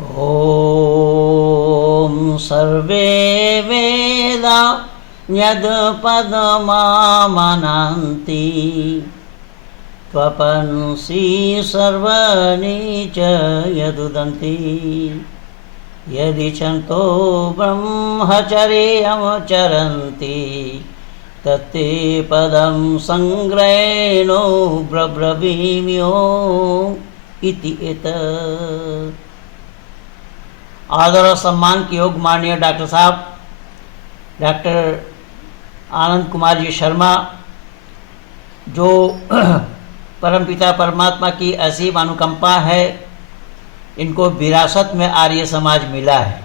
ॐ सर्वे वेदा यद्पदमामनन्ति त्वपंसि सर्वाणि च यदुदन्ति यदिच्छन्तो ब्रह्मचर्यमचरन्ति तत्ते पदं संग्रहेणो ब्रवीम्यो इति एतत्। आदर और सम्मान के योग माननीय डॉक्टर साहब डॉक्टर आनंद कुमार जी शर्मा, जो परमपिता परमात्मा की असीम अनुकंपा है, इनको विरासत में आर्य समाज मिला है।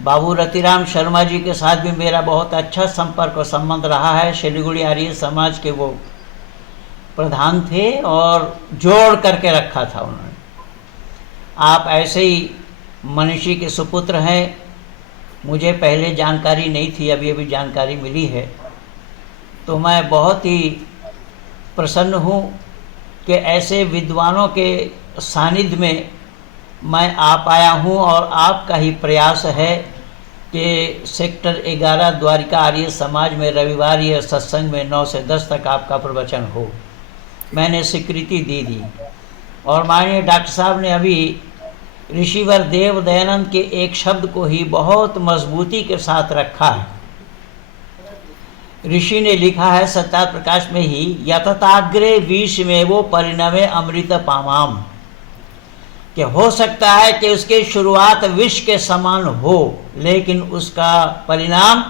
बाबू रतिराम शर्मा जी के साथ भी मेरा बहुत अच्छा संपर्क और संबंध रहा है। शिलीगुड़ी आर्य समाज के वो प्रधान थे और जोड़ करके रखा था उन्होंने। आप ऐसे ही मनीषी के सुपुत्र हैं। मुझे पहले जानकारी नहीं थी, अभी अभी जानकारी मिली है, तो मैं बहुत ही प्रसन्न हूँ कि ऐसे विद्वानों के सानिध्य में मैं आ पाया हूँ। और आपका ही प्रयास है कि सेक्टर 11 द्वारिका आर्य समाज में रविवार या सत्संग में 9 से 10 तक आपका प्रवचन हो। मैंने स्वीकृति दे दी और माननीय डॉक्टर साहब ने अभी ऋषिवर देव दयानंद के एक शब्द को ही बहुत मजबूती के साथ रखा है। ऋषि ने लिखा है सत्यार्थ प्रकाश में ही, यतताग्रे विष में वो परिणमे अमृत पामाम, कि हो सकता है कि उसकी शुरुआत विष के समान हो, लेकिन उसका परिणाम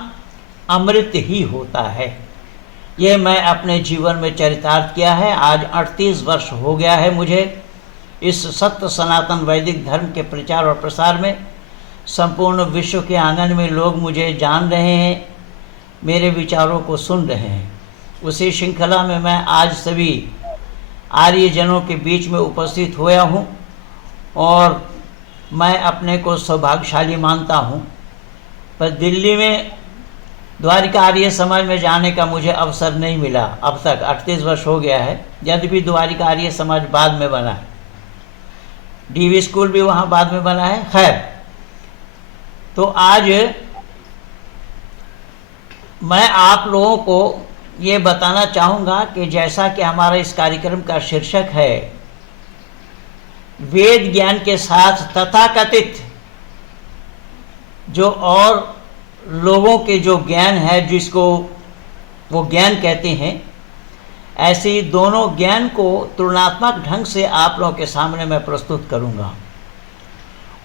अमृत ही होता है। ये मैं अपने जीवन में चरितार्थ किया है। आज 38 वर्ष हो गया है मुझे इस सत्य सनातन वैदिक धर्म के प्रचार और प्रसार में। संपूर्ण विश्व के आंगन में लोग मुझे जान रहे हैं, मेरे विचारों को सुन रहे हैं। उसी श्रृंखला में मैं आज सभी आर्यजनों के बीच में उपस्थित हुआ हूँ और मैं अपने को सौभाग्यशाली मानता हूँ। पर दिल्ली में द्वारिका आर्य समाज में जाने का मुझे अवसर नहीं मिला अब तक। 38 वर्ष हो गया है, यद्यपि द्वारिका आर्य समाज बाद में बना है, डीवी स्कूल भी वहाँ बाद में बना है। खैर, तो आज मैं आप लोगों को ये बताना चाहूँगा कि जैसा कि हमारा इस कार्यक्रम का शीर्षक है, वेद ज्ञान के साथ तथाकथित जो और लोगों के जो ज्ञान है, जिसको वो ज्ञान कहते हैं, ऐसे दोनों ज्ञान को तुलनात्मक ढंग से आप लोगों के सामने मैं प्रस्तुत करूंगा।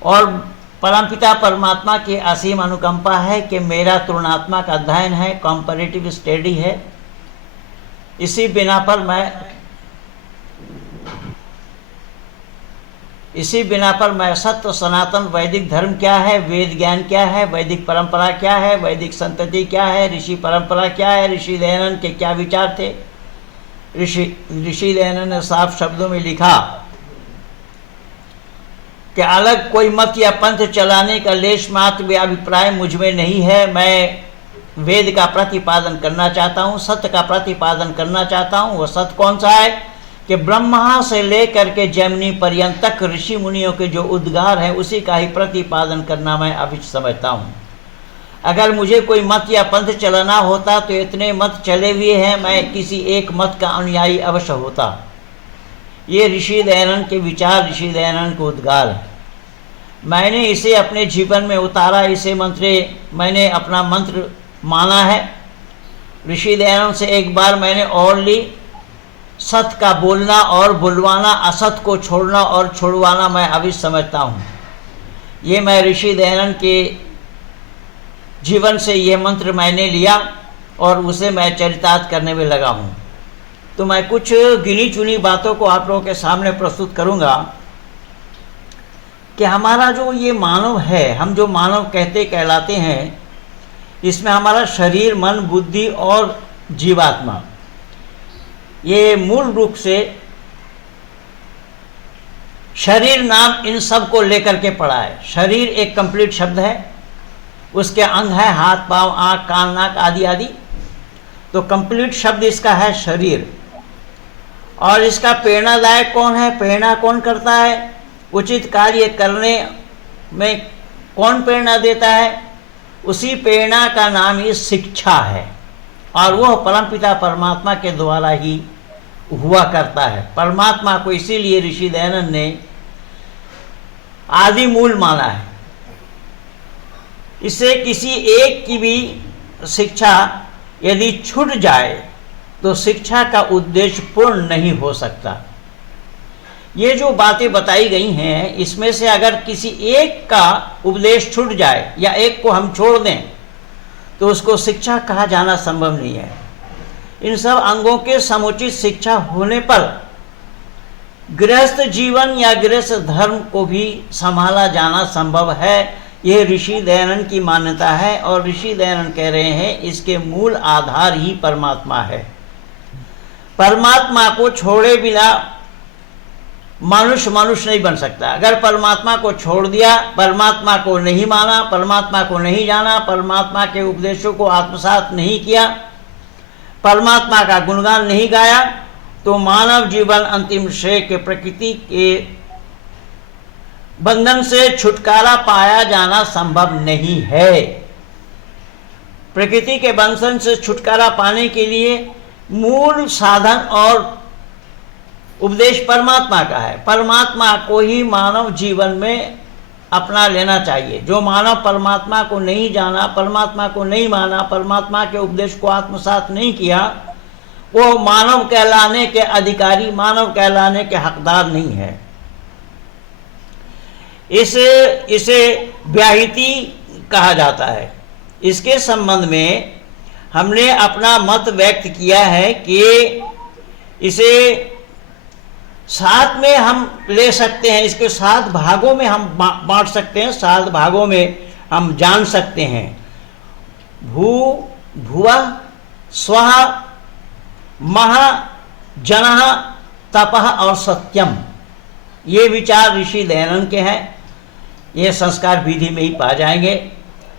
और परमपिता परमात्मा की असीम अनुकंपा है कि मेरा तुलनात्मक अध्ययन है, कॉम्पैरेटिव स्टडी है। इसी बिना पर मैं सत्य सनातन वैदिक धर्म क्या है, वेद ज्ञान क्या है, वैदिक परंपरा क्या है, वैदिक संतति क्या है, ऋषि परंपरा क्या है, ऋषि दयानंद के क्या विचार थे। ऋषि दयानंद ने साफ शब्दों में लिखा कि अलग कोई मत या पंथ चलाने का लेश मात्र भी अभिप्राय मुझ में नहीं है। मैं वेद का प्रतिपादन करना चाहता हूँ, सत्य का प्रतिपादन करना चाहता हूँ। वह सत्य कौन सा है कि ब्रह्मा से लेकर के जैमिनी पर्यंत तक ऋषि मुनियों के जो उद्गार हैं, उसी का ही प्रतिपादन करना मैं अभी समझता हूँ। अगर मुझे कोई मत या पंथ चलाना होता तो इतने मत चले हुए हैं, मैं किसी एक मत का अनुयायी अवश्य होता। ये ऋषि दयानंद के विचार, ऋषि दयानंद के उद्गार है। मैंने इसे अपने जीवन में उतारा, इसे मैंने अपना मंत्र माना है। ऋषि दयानंद से एक बार मैंने और ली, सत्य का बोलना और बुलवाना, असत को छोड़ना और छुड़वाना मैं अभी समझता हूँ। ये मैं ऋषि दयानंद के जीवन से ये मंत्र मैंने लिया और उसे मैं चरितार्थ करने में लगा हूँ। तो मैं कुछ गिनी चुनी बातों को आप लोगों के सामने प्रस्तुत करूँगा कि हमारा जो ये मानव है, हम जो मानव कहलाते हैं, इसमें हमारा शरीर, मन, बुद्धि और जीवात्मा, ये मूल रूप से शरीर नाम इन सब को लेकर के पड़ा है। शरीर एक कंप्लीट शब्द है, उसके अंग है हाथ, पांव, आँख, कान, नाक आदि आदि। तो कंप्लीट शब्द इसका है शरीर। और इसका प्रेरणादायक कौन है, प्रेरणा कौन करता है, उचित कार्य करने में कौन प्रेरणा देता है? उसी प्रेरणा का नाम ही शिक्षा है, और वह परमपिता परमात्मा के द्वारा ही हुआ करता है। परमात्मा को इसीलिए ऋषि दयानंद ने आदि मूल माना है। इससे किसी एक की भी शिक्षा यदि छूट जाए तो शिक्षा का उद्देश्य पूर्ण नहीं हो सकता। ये जो बातें बताई गई हैं, इसमें से अगर किसी एक का उपदेश छूट जाए या एक को हम छोड़ दें तो उसको शिक्षा कहा जाना संभव नहीं है। इन सब अंगों के समुचित शिक्षा होने पर गृहस्थ जीवन या गृहस्थ धर्म को भी संभाला जाना संभव है। यह ऋषि दयानंद की मान्यता है, और ऋषि दयानंद कह रहे हैं इसके मूल आधार ही परमात्मा है। परमात्मा को छोड़े बिना मनुष्य नहीं बन सकता। अगर परमात्मा को छोड़ दिया, परमात्मा को नहीं माना, परमात्मा को नहीं जाना, परमात्मा के उपदेशों को आत्मसात नहीं किया, परमात्मा का गुणगान नहीं गाया, तो मानव जीवन अंतिम श्रेय के प्रकृति के बंधन से छुटकारा पाया जाना संभव नहीं है। प्रकृति के बंधन से छुटकारा पाने के लिए मूल साधन और उपदेश परमात्मा का है। परमात्मा को ही मानव जीवन में अपना लेना चाहिए। जो मानव परमात्मा को नहीं जाना, परमात्मा को नहीं माना, परमात्मा के उपदेश को आत्मसात नहीं किया, वो मानव कहलाने के अधिकारी, मानव कहलाने के हकदार नहीं है। इसे व्याहिति कहा जाता है। इसके संबंध में हमने अपना मत व्यक्त किया है कि इसे 7 में हम ले सकते हैं, इसके 7 भागों में हम बांट सकते हैं, 7 भागों में हम जान सकते हैं। भुवः स्वः महः जनः तपः और सत्यम, ये विचार ऋषि दयानंद के हैं। ये संस्कार विधि में ही पा जाएंगे,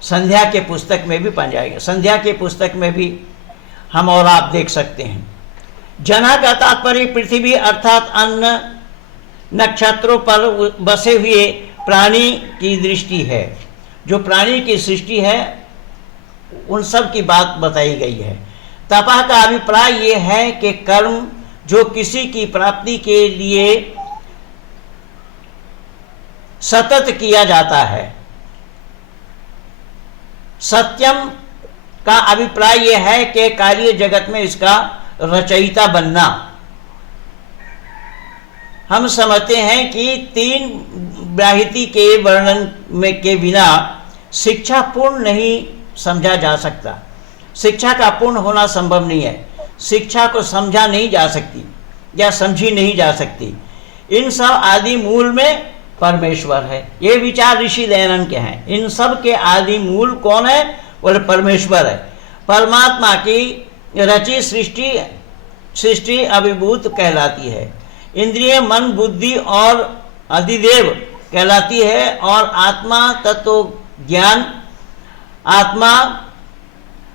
संध्या के पुस्तक में भी पा जाएंगे। संध्या के पुस्तक में भी हम और आप देख सकते हैं। जना का तात्पर्य पृथ्वी अर्थात अन्य नक्षत्रों पर बसे हुए प्राणी की दृष्टि है। जो प्राणी की सृष्टि है उन सब की बात बताई गई है। तपः का अभिप्राय ये है कि कर्म जो किसी की प्राप्ति के लिए सतत किया जाता है। सत्यम का अभिप्राय यह है कि कार्य जगत में इसका रचयिता बनना। हम समझते हैं कि 3 व्याहिति के वर्णन में के बिना शिक्षा पूर्ण नहीं समझा जा सकता। शिक्षा का पूर्ण होना संभव नहीं है। शिक्षा को समझा नहीं जा सकती या समझी नहीं जा सकती। इन सब आदि मूल में परमेश्वर है। ये विचार ऋषि दयानंद के हैं। इन सब के आदि मूल कौन है? वो परमेश्वर है। परमात्मा की रची सृष्टि अभिभूत कहलाती है। इंद्रिय मन बुद्धि और अधिदेव कहलाती है, और आत्मा तत्व ज्ञान आत्मा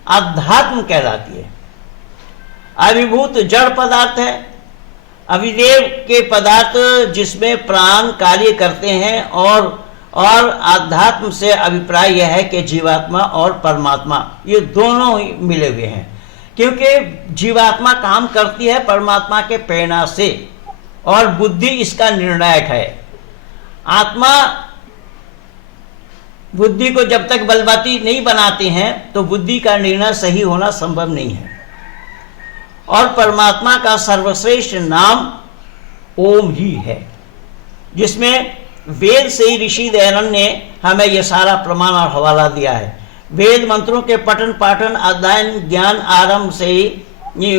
अध्यात्म कहलाती है। अभिभूत जड़ पदार्थ है। अभिदेव के पदार्थ जिसमें प्राण कार्य करते हैं, और आध्यात्म से अभिप्राय यह है कि जीवात्मा और परमात्मा ये दोनों ही मिले हुए हैं, क्योंकि जीवात्मा काम करती है परमात्मा के प्रेरणा से, और बुद्धि इसका निर्णायक है। आत्मा बुद्धि को जब तक बलवती नहीं बनाते हैं तो बुद्धि का निर्णय सही होना संभव नहीं है। और परमात्मा का सर्वश्रेष्ठ नाम ओम ही है, जिसमें वेद से ही ऋषि दयानंद ने हमें यह सारा प्रमाण और हवाला दिया है। वेद मंत्रों के पठन पाठन अध्ययन ज्ञान आरंभ से ये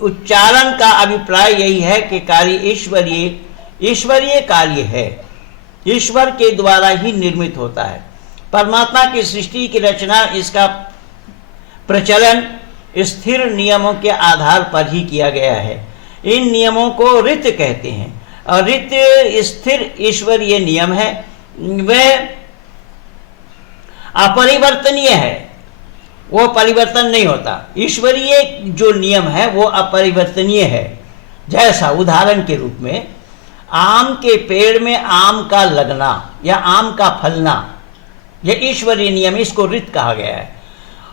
उच्चारण का अभिप्राय यही है कि कार्य ईश्वरीय कार्य है, ईश्वर के द्वारा ही निर्मित होता है। परमात्मा की सृष्टि की रचना, इसका प्रचलन स्थिर नियमों के आधार पर ही किया गया है। इन नियमों को ऋत कहते हैं, और ऋत स्थिर ईश्वरीय नियम है। वह अपरिवर्तनीय है, वो परिवर्तन नहीं होता। ईश्वरीय जो नियम है वो अपरिवर्तनीय है। जैसा उदाहरण के रूप में आम के पेड़ में आम का लगना या आम का फलना, यह ईश्वरीय नियम, इसको ऋत कहा गया है।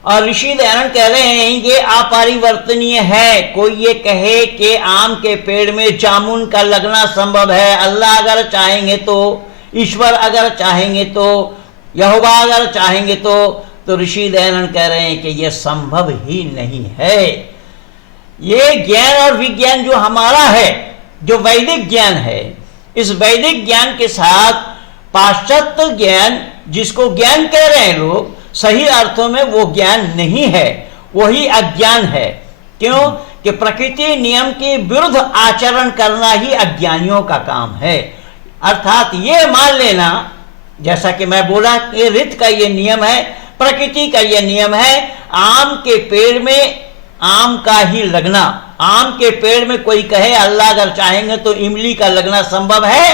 और ऋषि दयानंद कह रहे हैं ये अपरिवर्तनीय है। कोई ये कहे कि आम के पेड़ में जामुन का लगना संभव है, अल्लाह अगर चाहेंगे तो, ईश्वर अगर चाहेंगे तो, यहोवा अगर चाहेंगे तो ऋषि दयानंद कह रहे हैं कि यह संभव ही नहीं है। ये ज्ञान और विज्ञान जो हमारा है, जो वैदिक ज्ञान है, इस वैदिक ज्ञान के साथ पाश्चात्य ज्ञान, जिसको ज्ञान कह रहे हैं लोग, सही अर्थों में वो ज्ञान नहीं है, वही अज्ञान है। क्यों? कि प्रकृति नियम के विरुद्ध आचरण करना ही अज्ञानियों का काम है। अर्थात ये मान लेना, जैसा कि मैं बोला कि ऋत का ये नियम है, प्रकृति का ये नियम है, आम के पेड़ में आम का ही लगना। आम के पेड़ में कोई कहे अल्लाह अगर चाहेंगे तो इमली का लगना संभव है,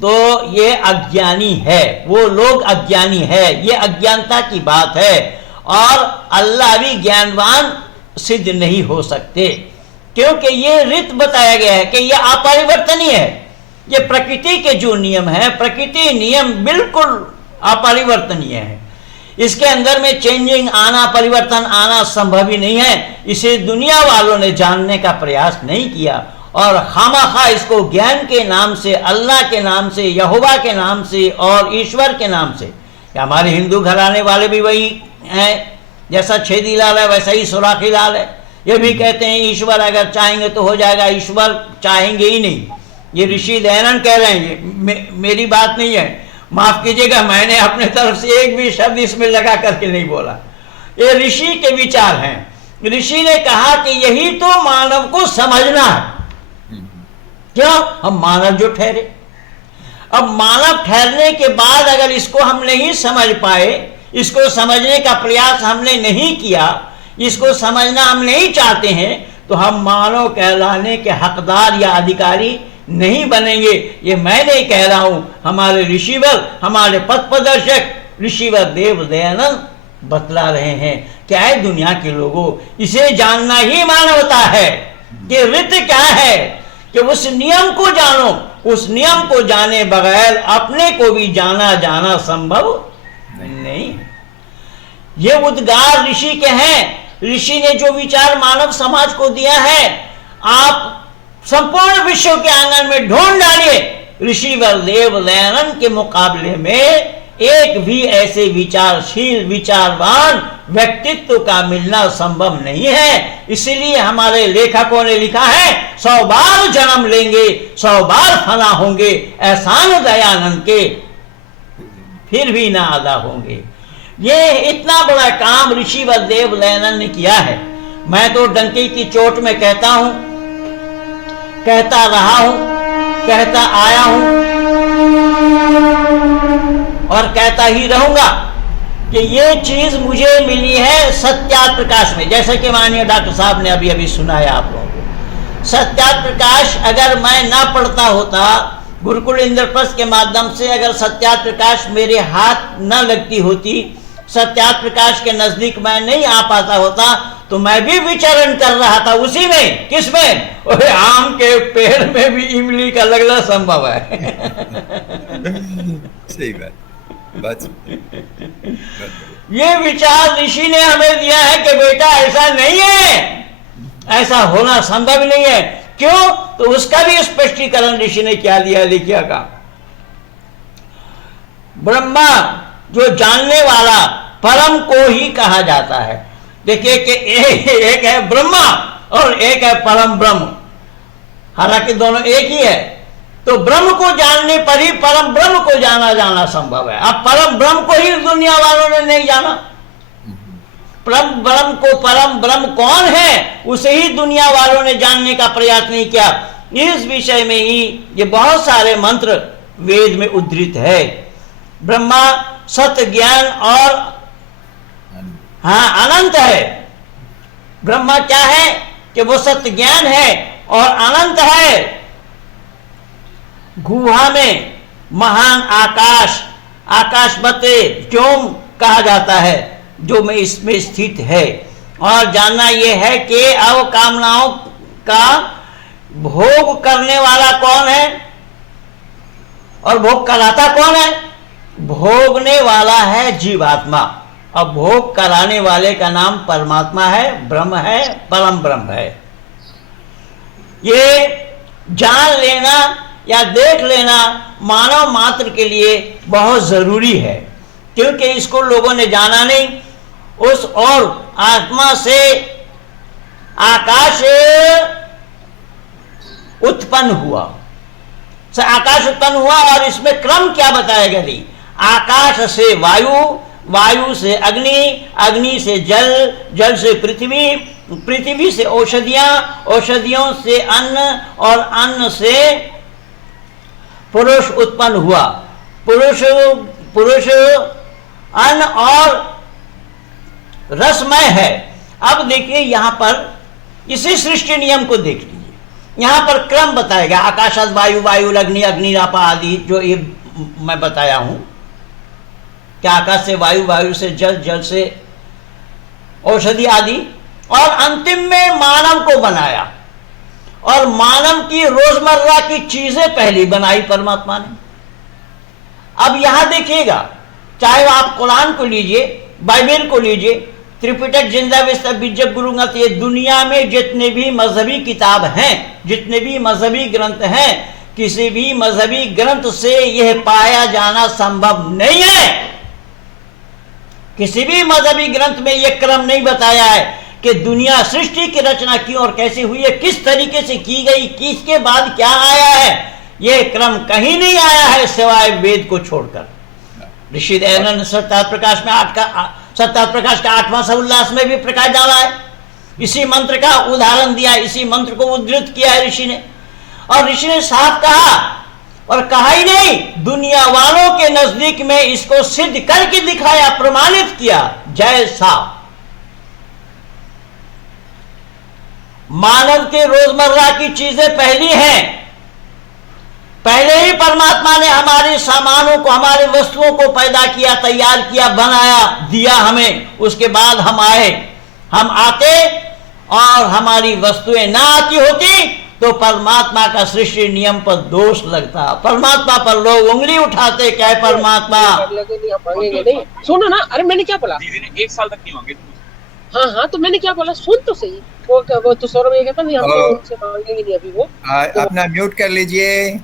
तो ये अज्ञानी है, वो लोग अज्ञानी है, ये अज्ञानता की बात है। और अल्लाह भी ज्ञानवान सिद्ध नहीं हो सकते, क्योंकि ये ऋत बताया गया है कि ये अपरिवर्तनीय है। ये प्रकृति के जो नियम है, प्रकृति नियम बिल्कुल अपरिवर्तनीय है, इसके अंदर में चेंजिंग आना, परिवर्तन आना संभव ही नहीं है। इसे दुनिया वालों ने जानने का प्रयास नहीं किया और खामखा इसको ज्ञान के नाम से, अल्लाह के नाम से, यहोवा के नाम से और ईश्वर के नाम से, हमारे हिंदू घराने वाले भी वही हैं, जैसा छेदी लाल है वैसा ही सुराखी लाल है, ये भी कहते हैं ईश्वर अगर चाहेंगे तो हो जाएगा, ईश्वर चाहेंगे ही नहीं। ये ऋषि दयानंद कह रहे हैं, मेरी बात नहीं है, माफ कीजिएगा, मैंने अपने तरफ से एक भी शब्द इसमें लगा करके नहीं बोला, ये ऋषि के विचार हैं। ऋषि ने कहा कि यही तो मानव को समझना है। क्या हम मानव जो ठहरे, अब मानव ठहरने के बाद अगर इसको हम नहीं समझ पाए, इसको समझने का प्रयास हमने नहीं किया, इसको समझना हम नहीं चाहते हैं, तो हम मानव कहलाने के हकदार या अधिकारी नहीं बनेंगे। ये मैं नहीं कह रहा हूं, हमारे ऋषिवर, हमारे पथ प्रदर्शक ऋषिवर देव दयानंद बतला रहे हैं। क्या है दुनिया के लोगों, इसे जानना ही मानवता है कि ऋत क्या है, कि उस नियम को जानो, उस नियम को जाने बगैर अपने को भी जाना संभव नहीं। ये उद्गार ऋषि के हैं। ऋषि ने जो विचार मानव समाज को दिया है, आप संपूर्ण विश्व के आंगन में ढूंढ डालिए, ऋषिवर देव दयानंद के मुकाबले में एक भी ऐसे विचारशील, विचारवान व्यक्तित्व का मिलना संभव नहीं है। इसलिए हमारे लेखकों ने लिखा है, 100 बार जन्म लेंगे, 100 बार फना होंगे, एहसान दयानंद के फिर भी ना अदा होंगे। ये इतना बड़ा काम ऋषिवर देव दयानंद ने किया है। मैं तो डंके की चोट में कहता हूं, कहता रहा हूं, कहता आया हूं और कहता ही रहूंगा कि ये चीज मुझे मिली है सत्यार्थ प्रकाश में। जैसे कि माननीय डॉक्टर साहब ने अभी अभी सुनाया आप लोगों को, सत्यार्थ प्रकाश अगर मैं ना पढ़ता होता, गुरुकुल इंद्रप्रस्थ के माध्यम से अगर सत्यार्थ प्रकाश मेरे हाथ न लगती होती, सत्यार्थ प्रकाश के नजदीक मैं नहीं आ पाता होता, तो मैं भी विचरण कर रहा था उसी में। किसमें? ओए आम के पेड़ में भी इमली का लगना संभव है। सही बात। ये विचार ऋषि ने हमें दिया है कि बेटा ऐसा नहीं है, ऐसा होना संभव नहीं है। क्यों? तो उसका भी स्पष्टीकरण ऋषि ने क्या दिया, लिखिए का, ब्रह्मा जो जानने वाला परम को ही कहा जाता है। देखिए कि एक है ब्रह्मा और एक है परम ब्रह्म, हालांकि दोनों एक ही है। तो ब्रह्म को जानने पर ही परम ब्रह्म को जाना संभव है। अब परम ब्रह्म को ही दुनिया वालों ने नहीं जाना। परम ब्रह्म कौन है, उसे ही दुनिया वालों ने जानने का प्रयास नहीं किया। इस विषय में ही ये बहुत सारे मंत्र वेद में उद्धृत है। ब्रह्मा सत्य ज्ञान और अनंत है। ब्रह्मा क्या है कि वो सत्य ज्ञान है और अनंत है। गुहा में महान आकाश बते व्योम कहा जाता है, जो में इसमें स्थित है। और जानना यह है कि अब कामनाओं का भोग करने वाला कौन है, और भोग कराता कौन है? भोगने वाला है जीवात्मा, और भोग कराने वाले का नाम परमात्मा है, ब्रह्म है, परम ब्रह्म है। ये जान लेना या देख लेना मानव मात्र के लिए बहुत जरूरी है, क्योंकि इसको लोगों ने जाना नहीं। उस और आत्मा से आकाश उत्पन्न हुआ, आकाश उत्पन्न हुआ, और इसमें क्रम क्या बताया गया? नहीं, आकाश से वायु, वायु से अग्नि, अग्नि से जल, जल से पृथ्वी, पृथ्वी से औषधियां, औषधियों से अन्न, और अन्न से पुरुष उत्पन्न हुआ। पुरुष पुरुष अन्न और रसमय है। अब देखिए यहां पर इसी सृष्टि नियम को देख लीजिए, यहां पर क्रम बताया गया, आकाशात वायु, वायु अग्नि, अग्निरापा आदि, जो ये मैं बताया हूं कि आकाश से वायु, वायु से जल, जल से औषधि आदि, और अंतिम में मानव को बनाया, और मानव की रोजमर्रा की चीजें पहले बनाई परमात्मा ने। अब यहां देखिएगा, चाहे आप कुरान को लीजिए, बाइबल को लीजिए, त्रिपिटक, जिंदा विस्ता, बिजक, गुरुगत, ये दुनिया में जितने भी मजहबी किताब हैं, जितने भी मजहबी ग्रंथ हैं, किसी भी मजहबी ग्रंथ से यह पाया जाना संभव नहीं है। किसी भी मजहबी ग्रंथ में यह क्रम नहीं बताया है कि दुनिया सृष्टि की रचना क्यों और कैसे हुई है, किस तरीके से की गई, किसके बाद क्या आया है, यह क्रम कहीं नहीं आया है सिवाय वेद को छोड़कर। ऋषि दयानंद सत्यार्थ प्रकाश में सत्यार्थ प्रकाश का 8वां सउल्लास में भी प्रकाश डाला है, इसी मंत्र का उदाहरण दिया, इसी मंत्र को उद्धृत किया है ऋषि ने। और ऋषि ने साफ कहा, और कहा ही नहीं, दुनिया वालों के नजदीक में इसको सिद्ध करके दिखाया, प्रमाणित किया। जैसा मानव के रोजमर्रा की चीजें पहली हैं, पहले ही परमात्मा ने हमारे सामानों को, हमारे वस्तुओं को पैदा किया, तैयार किया, बनाया, दिया हमें। उसके बाद हम आए, हम आते और हमारी वस्तुएं ना आती होती तो परमात्मा का सृष्टि नियम पर दोष लगता, परमात्मा पर लोग उंगली उठाते, क्या परमात्मा नहीं। सुनो ना, अरे मैंने क्या बोला, दीदी ने 1 साल तक नहीं मांगे। हाँ हाँ, तो मैंने क्या बोला, सुन तो सही। वो तो सौरभ ये कहता नहीं, हम तो उनसे मांगेंगे नहीं अभी। वो अपना म्यूट कर लीजिए।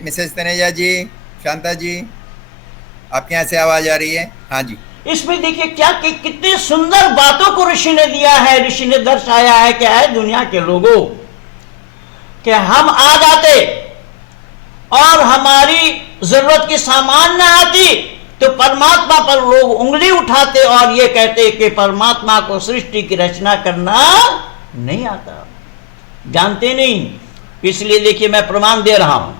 मिसेज तनेजा जी, शांता जी, आपके यहाँ से आवाज आ रही है? हाँ जी। इसमें देखिए क्या कि कितनी सुंदर बातों को ऋषि ने दिया है, ऋषि ने दर्शाया है। क्या है दुनिया के लोगों कि हम आ जाते और हमारी जरूरत की सामान ना आती तो परमात्मा पर लोग उंगली उठाते और ये कहते कि परमात्मा को सृष्टि की रचना करना नहीं आता, जानते नहीं। इसलिए देखिए मैं प्रमाण दे रहा हूं,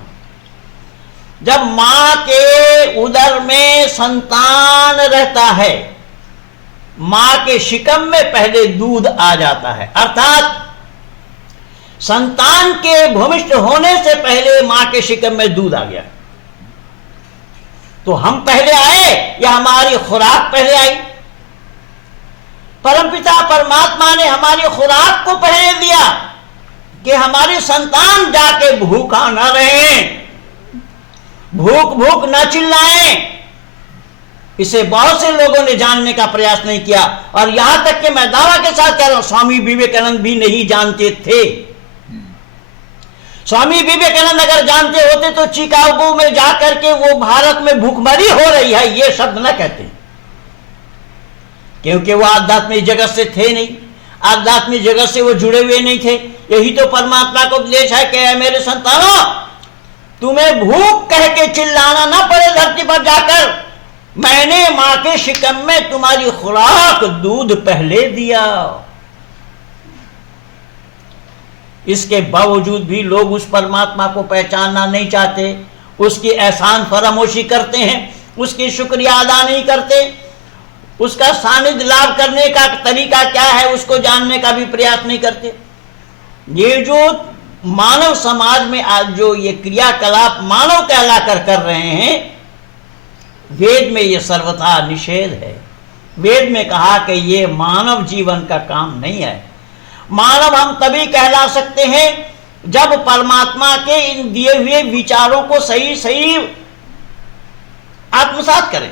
जब मां के उदर में संतान रहता है, मां के शिकम में पहले दूध आ जाता है, अर्थात संतान के भूमिष्ठ होने से पहले मां के शिकम में दूध आ गया। तो हम पहले आए या हमारी खुराक पहले आई? परमपिता परमात्मा ने हमारी खुराक को पहले दिया कि हमारे संतान जाके भूखा न रहे, भूख भूख न चिल्लाएं। इसे बहुत से लोगों ने जानने का प्रयास नहीं किया, और यहां तक कि मैं दावा के साथ कह रहा हूं, स्वामी विवेकानंद भी नहीं जानते थे। स्वामी विवेकानंद अगर जानते होते तो चिकागो में जाकर के वो भारत में भूखमरी हो रही है ये शब्द न कहते, क्योंकि वो आध्यात्मिक जगत से थे नहीं, आध्यात्मिक जगत से वो जुड़े हुए नहीं थे। यही तो परमात्मा को उपदेश है कि मेरे संतानों, तुम्हें भूख कह के चिल्लाना ना पड़े धरती पर जाकर, मैंने मां के शिकम में तुम्हारी खुराक दूध पहले दिया। इसके बावजूद भी लोग उस परमात्मा को पहचानना नहीं चाहते, उसकी एहसान फरामोशी करते हैं, उसकी शुक्रिया अदा नहीं करते, उसका सानिध्य लाभ करने का तरीका क्या है उसको जानने का भी प्रयास नहीं करते। ये जो मानव समाज में आज जो ये क्रियाकलाप मानव कहला कर रहे हैं, वेद में ये सर्वथा निषेध है। वेद में कहा कि ये मानव जीवन का काम नहीं है। मानव हम तभी कहला सकते हैं जब परमात्मा के इन दिए हुए विचारों को सही सही आत्मसात करें,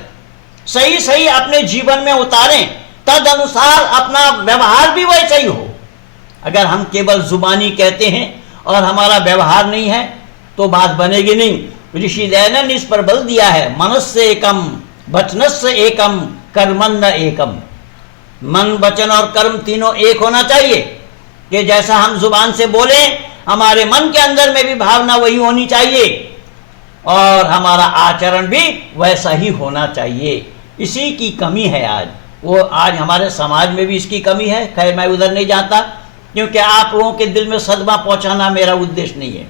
सही सही अपने जीवन में उतारें, तद अनुसार अपना व्यवहार भी वैसा ही हो। अगर हम केवल जुबानी कहते हैं और हमारा व्यवहार नहीं है तो बात बनेगी नहीं। ऋषि दयानंद ने इस पर बल दिया है, मनस्य एकम वचनस्य एकम कर्मन्न एकम। मन, वचन और कर्म तीनों एक होना चाहिए कि जैसा हम जुबान से बोले हमारे मन के अंदर में भी भावना वही होनी चाहिए और हमारा आचरण भी वैसा ही होना चाहिए। इसी की कमी है आज, वो आज हमारे समाज में भी इसकी कमी है। खैर मैं उधर नहीं जाता क्योंकि आप लोगों के दिल में सदमा पहुंचाना मेरा उद्देश्य नहीं है,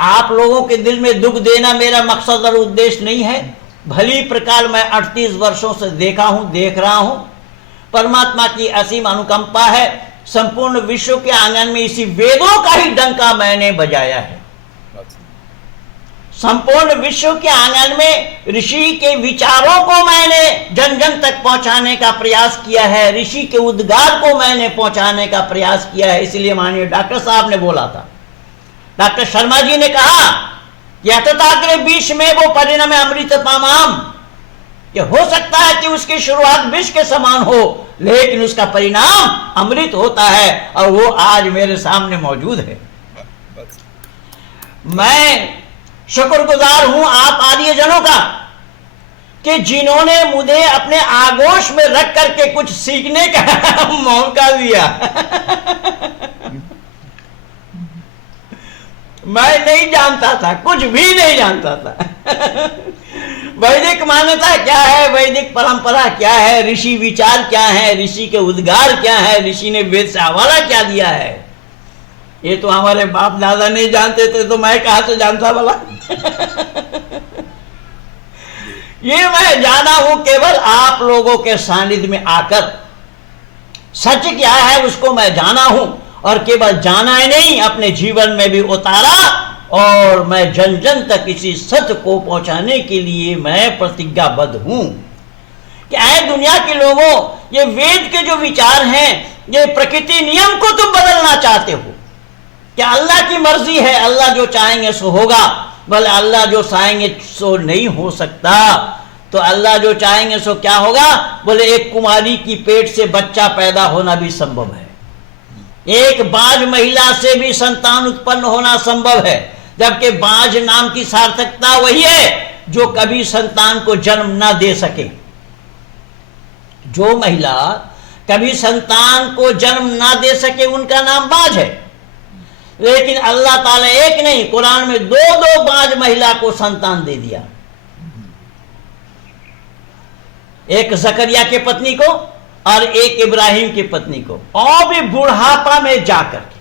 आप लोगों के दिल में दुख देना मेरा मकसद और उद्देश्य नहीं है। भली प्रकार मैं 38 वर्षों से देखा हूं, देख रहा हूं, परमात्मा की असीम अनुकंपा है। संपूर्ण विश्व के आंगन में इसी वेदों का ही डंका मैंने बजाया है। संपूर्ण विश्व के आंगन में ऋषि के विचारों को मैंने जन जन तक पहुंचाने का प्रयास किया है, ऋषि के उद्गार को मैंने पहुंचाने का प्रयास किया है। इसलिए माननीय डॉक्टर साहब ने बोला था, डॉक्टर शर्मा जी ने कहा कि अतताग्रे विष में वो परिणम अमृत पामाम, कि हो सकता है कि उसकी शुरुआत विष के समान हो लेकिन उसका परिणाम अमृत होता है और वो आज मेरे सामने मौजूद है। मैं शुक्रगुजार हूं आप आर्यजनों का कि जिन्होंने मुझे अपने आगोश में रख करके कुछ सीखने का मौका दिया। मैं नहीं जानता था, कुछ भी नहीं जानता था। वैदिक मान्यता क्या है, वैदिक परंपरा क्या है, ऋषि विचार क्या है, ऋषि के उद्गार क्या है, ऋषि ने वेद से हवाला क्या दिया है, ये तो हमारे बाप दादा नहीं जानते थे तो मैं कहां से जानता भला। ये मैं जाना हूं केवल आप लोगों के सानिध्य में आकर। सच क्या है उसको मैं जाना हूं और केवल जाना ही नहीं, अपने जीवन में भी उतारा और मैं जन जन तक इसी सत्य को पहुंचाने के लिए मैं प्रतिज्ञाबद्ध हूं कि ऐ दुनिया के लोगों, ये वेद के जो विचार हैं, ये प्रकृति नियम को तुम बदलना चाहते हो क्या? अल्लाह की मर्जी है, अल्लाह जो चाहेंगे सो होगा, भले अल्लाह जो चाहेंगे सो नहीं हो सकता। तो अल्लाह जो चाहेंगे सो क्या होगा? बोले एक कुमारी की पेट से बच्चा पैदा होना भी संभव है, एक बाज महिला से भी संतान उत्पन्न होना संभव है, जबकि बाज नाम की सार्थकता वही है जो कभी संतान को जन्म ना दे सके। जो महिला कभी संतान को जन्म ना दे सके उनका नाम बाज है। लेकिन अल्लाह ताला एक नहीं, कुरान में दो बाज महिला को संतान दे दिया, एक जकरिया के पत्नी को और एक इब्राहिम की पत्नी को, और भी बुढ़ापा में जाकर के।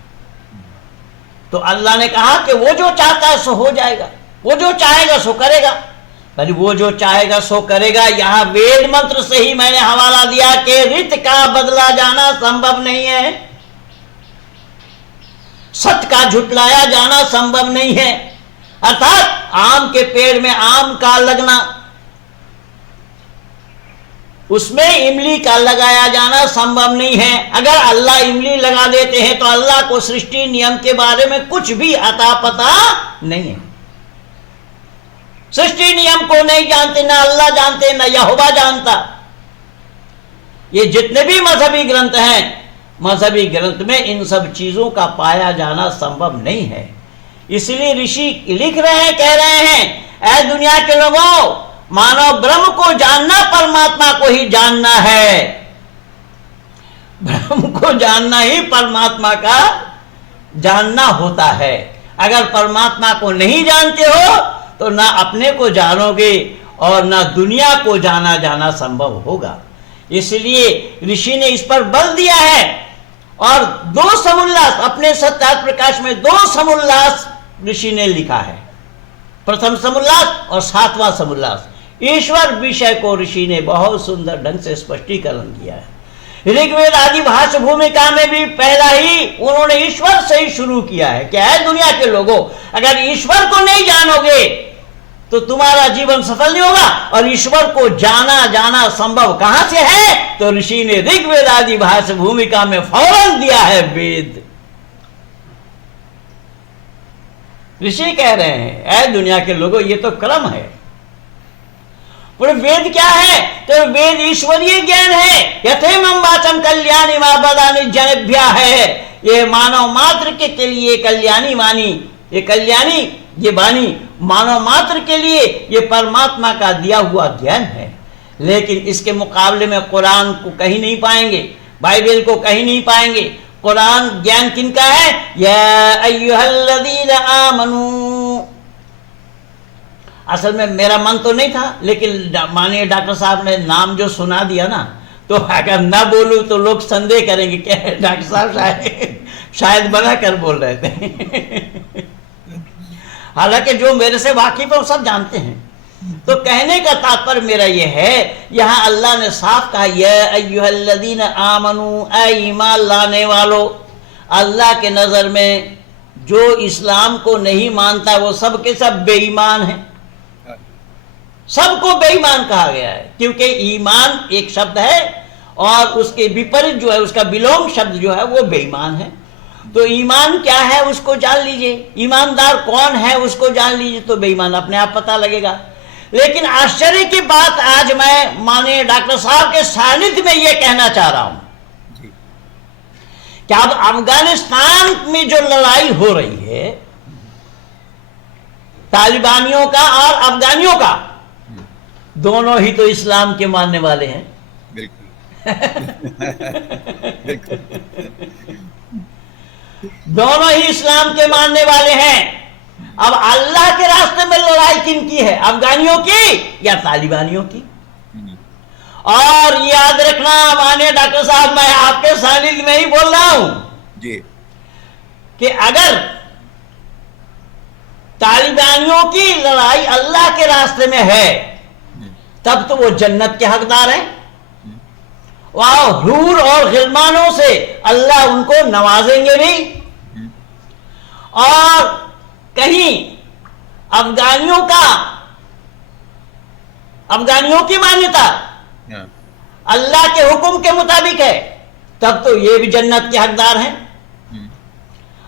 तो अल्लाह ने कहा कि वो जो चाहता है सो हो जाएगा, वो जो चाहेगा सो करेगा। पर वो जो चाहेगा सो करेगा, यहां वेद मंत्र से ही मैंने हवाला दिया कि ऋत का बदला जाना संभव नहीं है, सत्य का झुटलाया जाना संभव नहीं है। अर्थात आम के पेड़ में आम का लगना, उसमें इमली का लगाया जाना संभव नहीं है। अगर अल्लाह इमली लगा देते हैं तो अल्लाह को सृष्टि नियम के बारे में कुछ भी अता पता नहीं है। सृष्टि नियम को नहीं जानते, ना अल्लाह जानते, ना यहोवा जानता। ये जितने भी मजहबी ग्रंथ हैं, मजहबी ग्रंथ में इन सब चीजों का पाया जाना संभव नहीं है। इसलिए ऋषि लिख रहे हैं, कह रहे हैं, ऐ दुनिया के लोगों, मानव ब्रह्म को जानना परमात्मा को ही जानना है। ब्रह्म को जानना ही परमात्मा का जानना होता है। अगर परमात्मा को नहीं जानते हो तो ना अपने को जानोगे और ना दुनिया को जाना संभव होगा। इसलिए ऋषि ने इस पर बल दिया है और दो समुल्लास, अपने सत्यार्थ प्रकाश में दो समुल्लास ऋषि ने लिखा है, प्रथम समुल्लास और सातवां समुल्लास। ईश्वर विषय को ऋषि ने बहुत सुंदर ढंग से स्पष्टीकरण किया है। ऋग्वेद आदि भाष्य भूमिका में भी पहला ही उन्होंने ईश्वर से ही शुरू किया है कि है दुनिया के लोगों, अगर ईश्वर को नहीं जानोगे तो तुम्हारा जीवन सफल नहीं होगा। और ईश्वर को जाना संभव कहां से है? तो ऋषि ने ऋग्वेद आदि भाष्य भूमिका में फौरन दिया है वेद। ऋषि कह रहे हैं, ऐ दुनिया के लोगों, ये तो क्रम है, बोले वेद क्या है? तो वेद ईश्वरीय ज्ञान है। यथेमं वाचम कल्याणी मा बदानि जनेभ्या है, ये मानव मात्र के लिए कल्याणी वाणी, ये कल्याणी ये वाणी मानव मात्र के लिए ये परमात्मा का दिया हुआ ज्ञान है। लेकिन इसके मुकाबले में कुरान को कहीं नहीं पाएंगे, बाइबल को कहीं नहीं पाएंगे। कुरान ज्ञान किनका है? या अय्युहल्लज़ीना आमनू। असल में मेरा मन तो नहीं था, लेकिन माननीय डॉक्टर साहब ने नाम जो सुना दिया ना, तो अगर ना बोलूं तो लोग संदेह करेंगे कि डॉक्टर साहब शायद बना कर बोल रहे थे। हालांकि जो मेरे से वाकिफ है वो सब जानते हैं। तो कहने का तात्पर्य मेरा ये है, यहाँ अल्लाह ने साफ कहा या अय्युहल्लज़ीना आमनू, ऐ ईमान लाने वालों, अल्लाह के नज़र में जो इस्लाम को नहीं मानता वो सब के सब बेईमान है। सबको बेईमान कहा गया है, क्योंकि ईमान एक शब्द है और उसके विपरीत जो है, उसका विलोम शब्द जो है वो बेईमान है। तो ईमान क्या है उसको जान लीजिए, ईमानदार कौन है उसको जान लीजिए, तो बेईमान अपने आप पता लगेगा। लेकिन आश्चर्य की बात आज मैं माननीय डॉक्टर साहब के सानिध्य में ये कहना चाह रहा हूं कि अब अफगानिस्तान में जो लड़ाई हो रही है तालिबानियों का और अफगानियों का, दोनों ही तो इस्लाम के मानने वाले हैं। बिल्कुल। दोनों ही इस्लाम के मानने वाले हैं। अब अल्लाह के रास्ते में लड़ाई किन की है, अफगानियों की या तालिबानियों की? और याद रखना माननीय डॉक्टर साहब, मैं आपके सानिध्य में ही बोल रहा हूं जी कि अगर तालिबानियों की लड़ाई अल्लाह के रास्ते में है तब तो वो जन्नत के हकदार हैं। वहां हूर और गिलमानों से अल्लाह उनको नवाजेंगे भी। और कहीं अफगानियों की मान्यता अल्लाह के हुक्म के मुताबिक है, तब तो ये भी जन्नत के हकदार हैं।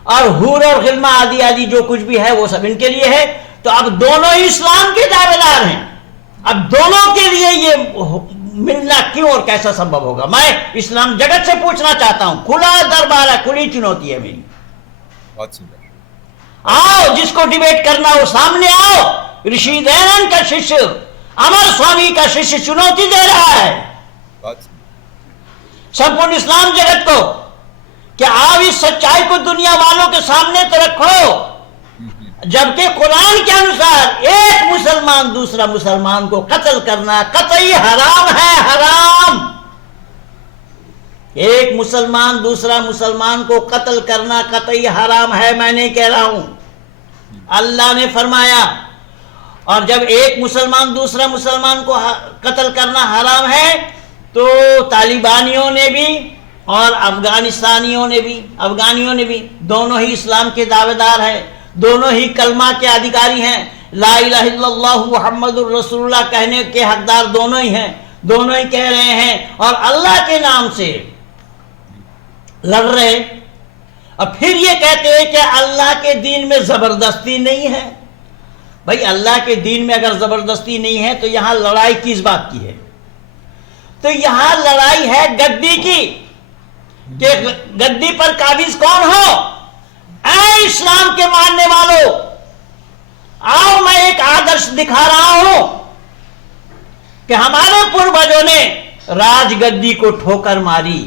और हूर और गिलमा आदि आदि जो कुछ भी है वो सब इनके लिए है। तो अब दोनों ही इस्लाम के दावेदार हैं। अब दोनों के लिए ये मिलना क्यों और कैसा संभव होगा? मैं इस्लाम जगत से पूछना चाहता हूं, खुला दरबार है, खुली चुनौती है मेरी। बहुत सुंदर। आओ, जिसको डिबेट करना हो सामने आओ। ऋषि दयानंद का शिष्य अमर स्वामी का शिष्य चुनौती दे रहा है संपूर्ण इस्लाम जगत को कि आप इस सच्चाई को दुनिया वालों के सामने तो रखो, जबकि कुरान के अनुसार एक मुसलमान दूसरा मुसलमान को कत्ल करना कतई हराम है, हराम। एक मुसलमान दूसरा मुसलमान को कत्ल करना कतई हराम है, मैं नहीं कह रहा हूं, अल्लाह ने फरमाया। और जब एक मुसलमान दूसरा मुसलमान को कत्ल करना हराम है, तो तालिबानियों ने भी और अफगानिस्तानियों ने भी दोनों ही इस्लाम के दावेदार हैं, दोनों ही कलमा के अधिकारी हैं, ला इलाहा इल्लल्लाहु मुहम्मदुर रसूलुल्लाह कहने के हकदार दोनों ही हैं, दोनों ही कह रहे हैं और अल्लाह के नाम से लड़ रहे। और फिर ये कहते हैं कि अल्लाह के दीन में जबरदस्ती नहीं है। भाई, अल्लाह के दीन में अगर जबरदस्ती नहीं है तो यहां लड़ाई किस बात की है? तो यहां लड़ाई है गद्दी की, कि गद्दी पर काबिज कौन हो? ऐ इस्लाम के मानने वालों, आओ, मैं एक आदर्श दिखा रहा हूं कि हमारे पूर्वजों ने राजगद्दी को ठोकर मारी।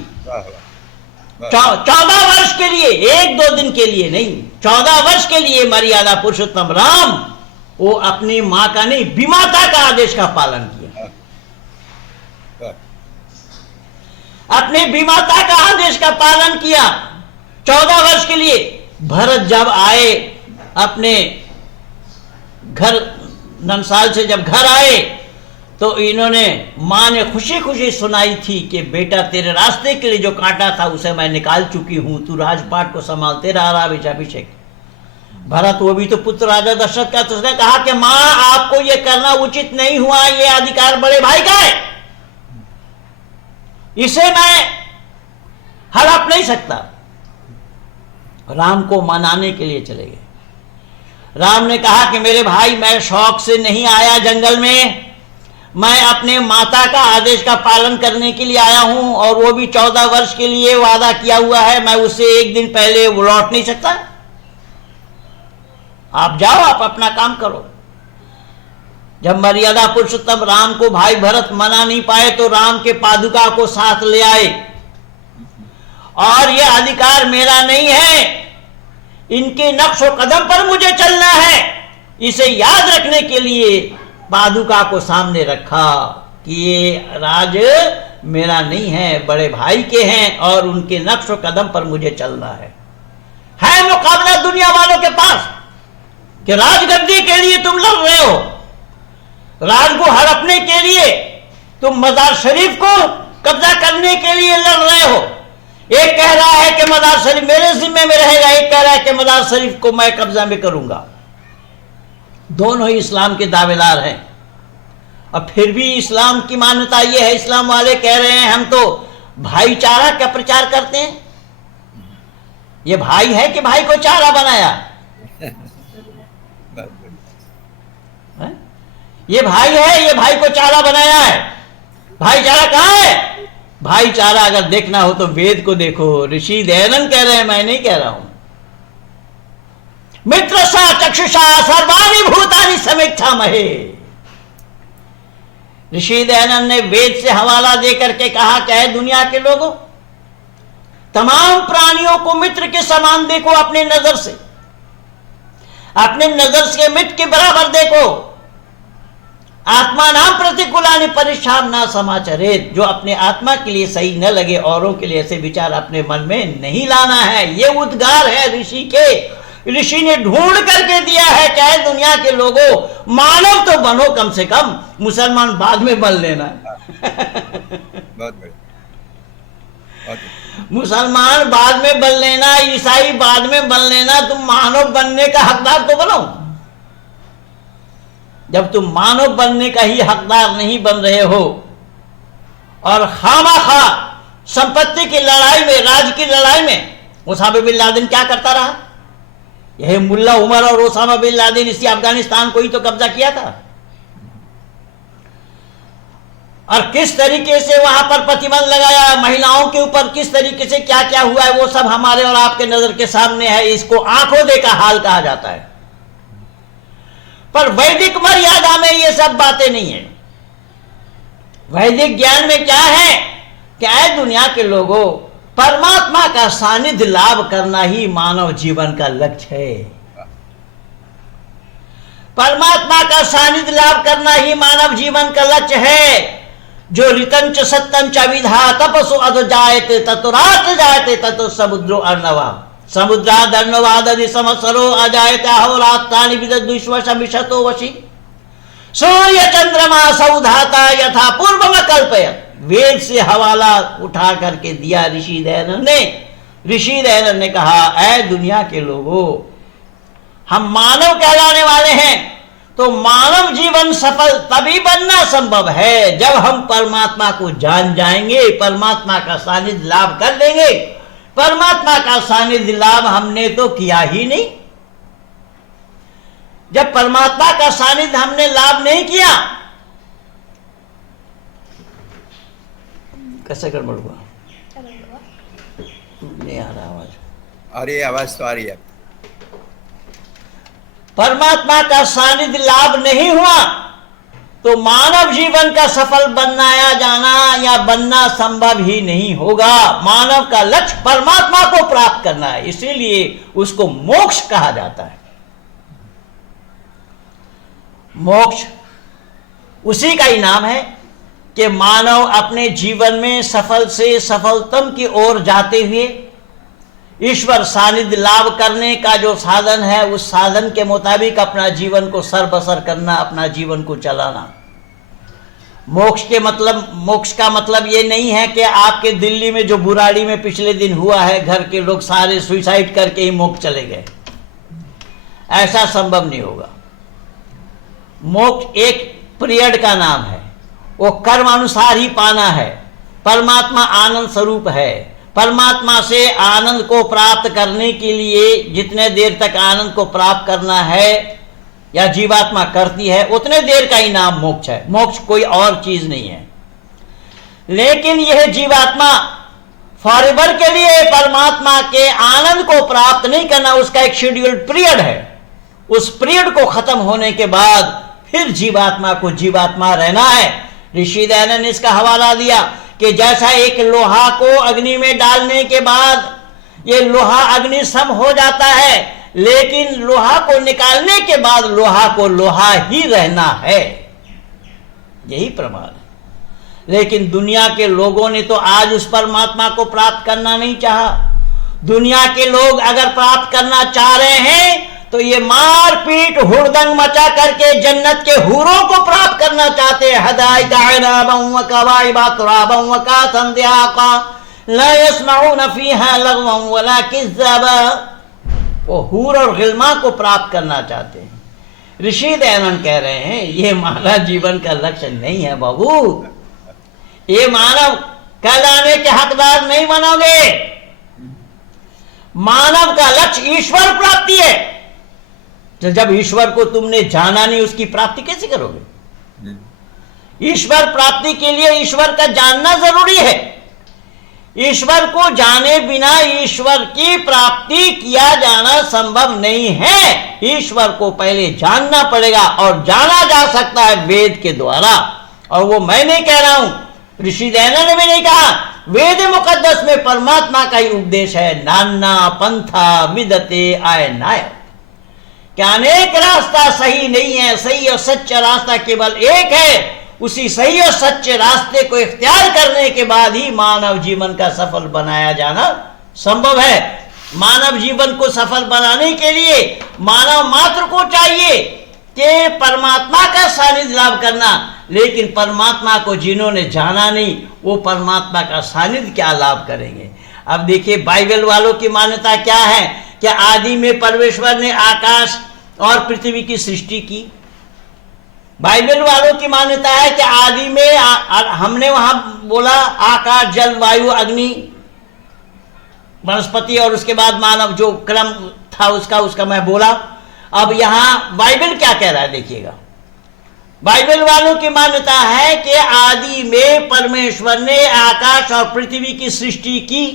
14 वर्ष के लिए, 1-2 दिन के लिए नहीं, 14 वर्ष के लिए मर्यादा पुरुषोत्तम राम वो अपनी मां का नहीं, विमाता का आदेश का पालन किया। अपने विमाता का आदेश का पालन किया 14 वर्ष के लिए। भरत जब आए अपने घर, नमसाल से जब घर आए, तो इन्होंने, मां ने खुशी खुशी सुनाई थी कि बेटा तेरे रास्ते के लिए जो कांटा था उसे मैं निकाल चुकी हूं, तू राजपाट को संभालते रहा राज्याभिषेक। भरत वो भी तो पुत्र राजा दशरथ का, तो उसने कहा कि मां आपको ये करना उचित नहीं हुआ, ये अधिकार बड़े भाई का है, इसे मैं हड़प नहीं सकता। राम को मनाने के लिए चले गए। राम ने कहा कि मेरे भाई, मैं शौक से नहीं आया जंगल में, मैं अपने माता का आदेश का पालन करने के लिए आया हूं, और वो भी 14 वर्ष के लिए वादा किया हुआ है, मैं उससे एक दिन पहले वो लौट नहीं सकता। आप जाओ, आप अपना काम करो। जब मर्यादा पुरुषोत्तम राम को भाई भरत मना नहीं पाए तो राम के पादुका को साथ ले आए, और ये अधिकार मेरा नहीं है, इनके नक्शो कदम पर मुझे चलना है, इसे याद रखने के लिए पादुका को सामने रखा कि ये राज मेरा नहीं है, बड़े भाई के हैं, और उनके नक्शो कदम पर मुझे चलना है मुकाबला दुनिया वालों के पास कि राजगद्दी के लिए तुम लड़ रहे हो, राज को हड़पने के लिए, तुम मजार शरीफ को कब्जा करने के लिए लड़ रहे हो। एक कह रहा है कि मजार शरीफ मेरे जिम्मे में रहेगा, एक कह रहा है कि मजार शरीफ को मैं कब्जा में करूंगा। दोनों ही इस्लाम के दावेदार हैं, और फिर भी इस्लाम की मान्यता यह है, इस्लाम वाले कह रहे हैं हम तो भाईचारा का प्रचार करते हैं। ये भाई है कि भाई को चारा बनाया? है? ये भाई है, ये भाई को चारा बनाया है। भाईचारा कहां है? भाईचारा अगर देखना हो तो वेद को देखो। ऋषि दयानंद कह रहे हैं, मैं नहीं कह रहा हूं। मित्र सा चक्षुषा सर्वाणि भूतानि समीक्षा महे। ऋषि दयानंद ने वेद से हवाला देकर के कहा, क्या है दुनिया के लोगों, तमाम प्राणियों को मित्र के समान देखो, अपने नजर से, अपने नजर से मित्र के बराबर देखो। आत्मा नाम प्रतिकूलानि परिश्राम ना समाचरेत। जो अपने आत्मा के लिए सही न लगे, औरों के लिए ऐसे विचार अपने मन में नहीं लाना है। ये उद्गार है ऋषि के। ऋषि ने ढूंढ करके दिया है, चाहे दुनिया के लोगों, मानव तो बनो कम से कम, मुसलमान बाद में बन लेना। बहुत बढ़िया। मुसलमान बाद में बन लेना, ईसाई बाद में बन लेना, तुम मानव बनने का हकदार तो बनो। जब तुम मानव बनने का ही हकदार नहीं बन रहे हो, और खामाखा संपत्ति की लड़ाई में, राज की लड़ाई में, ओसामा बिन लादेन क्या करता रहा? यह मुल्ला उमर और ओसामा बिन लादेन इसी अफगानिस्तान को ही तो कब्जा किया था। और किस तरीके से वहां पर प्रतिबंध लगाया, महिलाओं के ऊपर किस तरीके से क्या क्या हुआ है, वो सब हमारे और आपके नजर के सामने है। इसको आंखों देखा हाल कहा जाता है। पर वैदिक मर्यादा में ये सब बातें नहीं है। वैदिक ज्ञान में क्या है? क्या है दुनिया के लोगों, परमात्मा का सानिध्य लाभ करना ही मानव जीवन का लक्ष्य है। परमात्मा का सानिध्य लाभ करना ही मानव जीवन का लक्ष्य है। जो ऋतंच सत्तंच अविधा तपसो अध जायते ततो रात जायते ततो समुद्रो अर्णवा समुद्रादर्णवादि समसरो अजायते अहोरात्राणि विदद्विश्वशमिषतो वशी सूर्य चंद्रमा सौधाता यथा पूर्व में कल्पयत। वेद से हवाला उठा करके दिया ऋषि दयानंद ने। ऋषि दयानंद ने कहा, ऐ दुनिया के लोगों, हम मानव कहलाने वाले हैं, तो मानव जीवन सफल तभी बनना संभव है जब हम परमात्मा को जान जाएंगे, परमात्मा का सानिध्य लाभ कर लेंगे। परमात्मा का सानिध्य लाभ हमने तो किया ही नहीं। जब परमात्मा का सानिध्य हमने लाभ नहीं किया, कैसे गड़बड़ हुआ? नहीं आ रहा आवाज। अरे आवाज तो आ रही है। परमात्मा का सानिध्य लाभ नहीं हुआ तो मानव जीवन का सफल बनाया जाना या बनना संभव ही नहीं होगा। मानव का लक्ष्य परमात्मा को प्राप्त करना है, इसीलिए उसको मोक्ष कहा जाता है। मोक्ष उसी का ही नाम है कि मानव अपने जीवन में सफल से सफलतम की ओर जाते हुए ईश्वर सानिध्य लाभ करने का जो साधन है, उस साधन के मुताबिक अपना जीवन को सरबसर करना, अपना जीवन को चलाना। मोक्ष का मतलब ये नहीं है कि आपके दिल्ली में जो बुराड़ी में पिछले दिन हुआ है, घर के लोग सारे सुसाइड करके ही मोक्ष चले गए। ऐसा संभव नहीं होगा। मोक्ष एक पीरियड का नाम है, वो कर्म अनुसार ही पाना है। परमात्मा आनंद स्वरूप है। परमात्मा से आनंद को प्राप्त करने के लिए जितने देर तक आनंद को प्राप्त करना है, या जीवात्मा करती है उतने देर का ही नाम मोक्ष है। मोक्ष कोई और चीज नहीं है। लेकिन यह जीवात्मा फॉरएवर के लिए परमात्मा के आनंद को प्राप्त नहीं करना, उसका एक शेड्यूल्ड पीरियड है। उस पीरियड को खत्म होने के बाद फिर जीवात्मा को जीवात्मा रहना है। ऋषि दयानंद ने इसका हवाला दिया कि जैसा एक लोहा को अग्नि में डालने के बाद ये लोहा अग्नि सम हो जाता है, लेकिन लोहा को निकालने के बाद लोहा को लोहा ही रहना है, यही प्रमाण है। लेकिन दुनिया के लोगों ने तो आज उस परमात्मा को प्राप्त करना नहीं चाहा। दुनिया के लोग अगर प्राप्त करना चाह रहे हैं तो ये मार पीट हुड़दंग मचा करके जन्नत के हूरों को प्राप्त करना चाहते हैं। वो हूर और गिल्मा को प्राप्त करना चाहते हैं। ऋषि दयानंद कह रहे हैं ये मानव जीवन का लक्ष्य नहीं है बाबू। ये मानव कहलाने के हकदार नहीं बनोगे। मानव का लक्ष्य ईश्वर प्राप्ति है। तो जब ईश्वर को तुमने जाना नहीं, उसकी प्राप्ति कैसे करोगे? ईश्वर प्राप्ति के लिए ईश्वर का जानना जरूरी है। ईश्वर को जाने बिना ईश्वर की प्राप्ति किया जाना संभव नहीं है। ईश्वर को पहले जानना पड़ेगा और जाना जा सकता है वेद के द्वारा। और वो मैं नहीं कह रहा हूं, ऋषि दयानंद ने भी नहीं कहा। वेद मुकद्दस में परमात्मा का ही उपदेश है, नाना पंथा विदते आय नाय, क्या अनेक रास्ता सही नहीं है, सही और सच्चा रास्ता केवल एक है। उसी सही और सच्चे रास्ते को इख्तियार करने के बाद ही मानव जीवन का सफल बनाया जाना संभव है। मानव जीवन को सफल बनाने के लिए मानव मात्र को चाहिए कि परमात्मा का सानिध्य लाभ करना। लेकिन परमात्मा को जिन्होंने जाना नहीं, वो परमात्मा का सानिध्य क्या लाभ करेंगे? अब देखिए बाइबल वालों की मान्यता क्या है कि आदि में परमेश्वर ने आकाश और पृथ्वी की सृष्टि की। बाइबल वालों की मान्यता है कि आदि में हमने वहां बोला आकाश जल वायु अग्नि वनस्पति और उसके बाद मानव, जो क्रम था उसका मैं बोला। अब यहां बाइबल क्या कह रहा है देखिएगा। बाइबल वालों की मान्यता है कि आदि में परमेश्वर ने आकाश और पृथ्वी की सृष्टि की।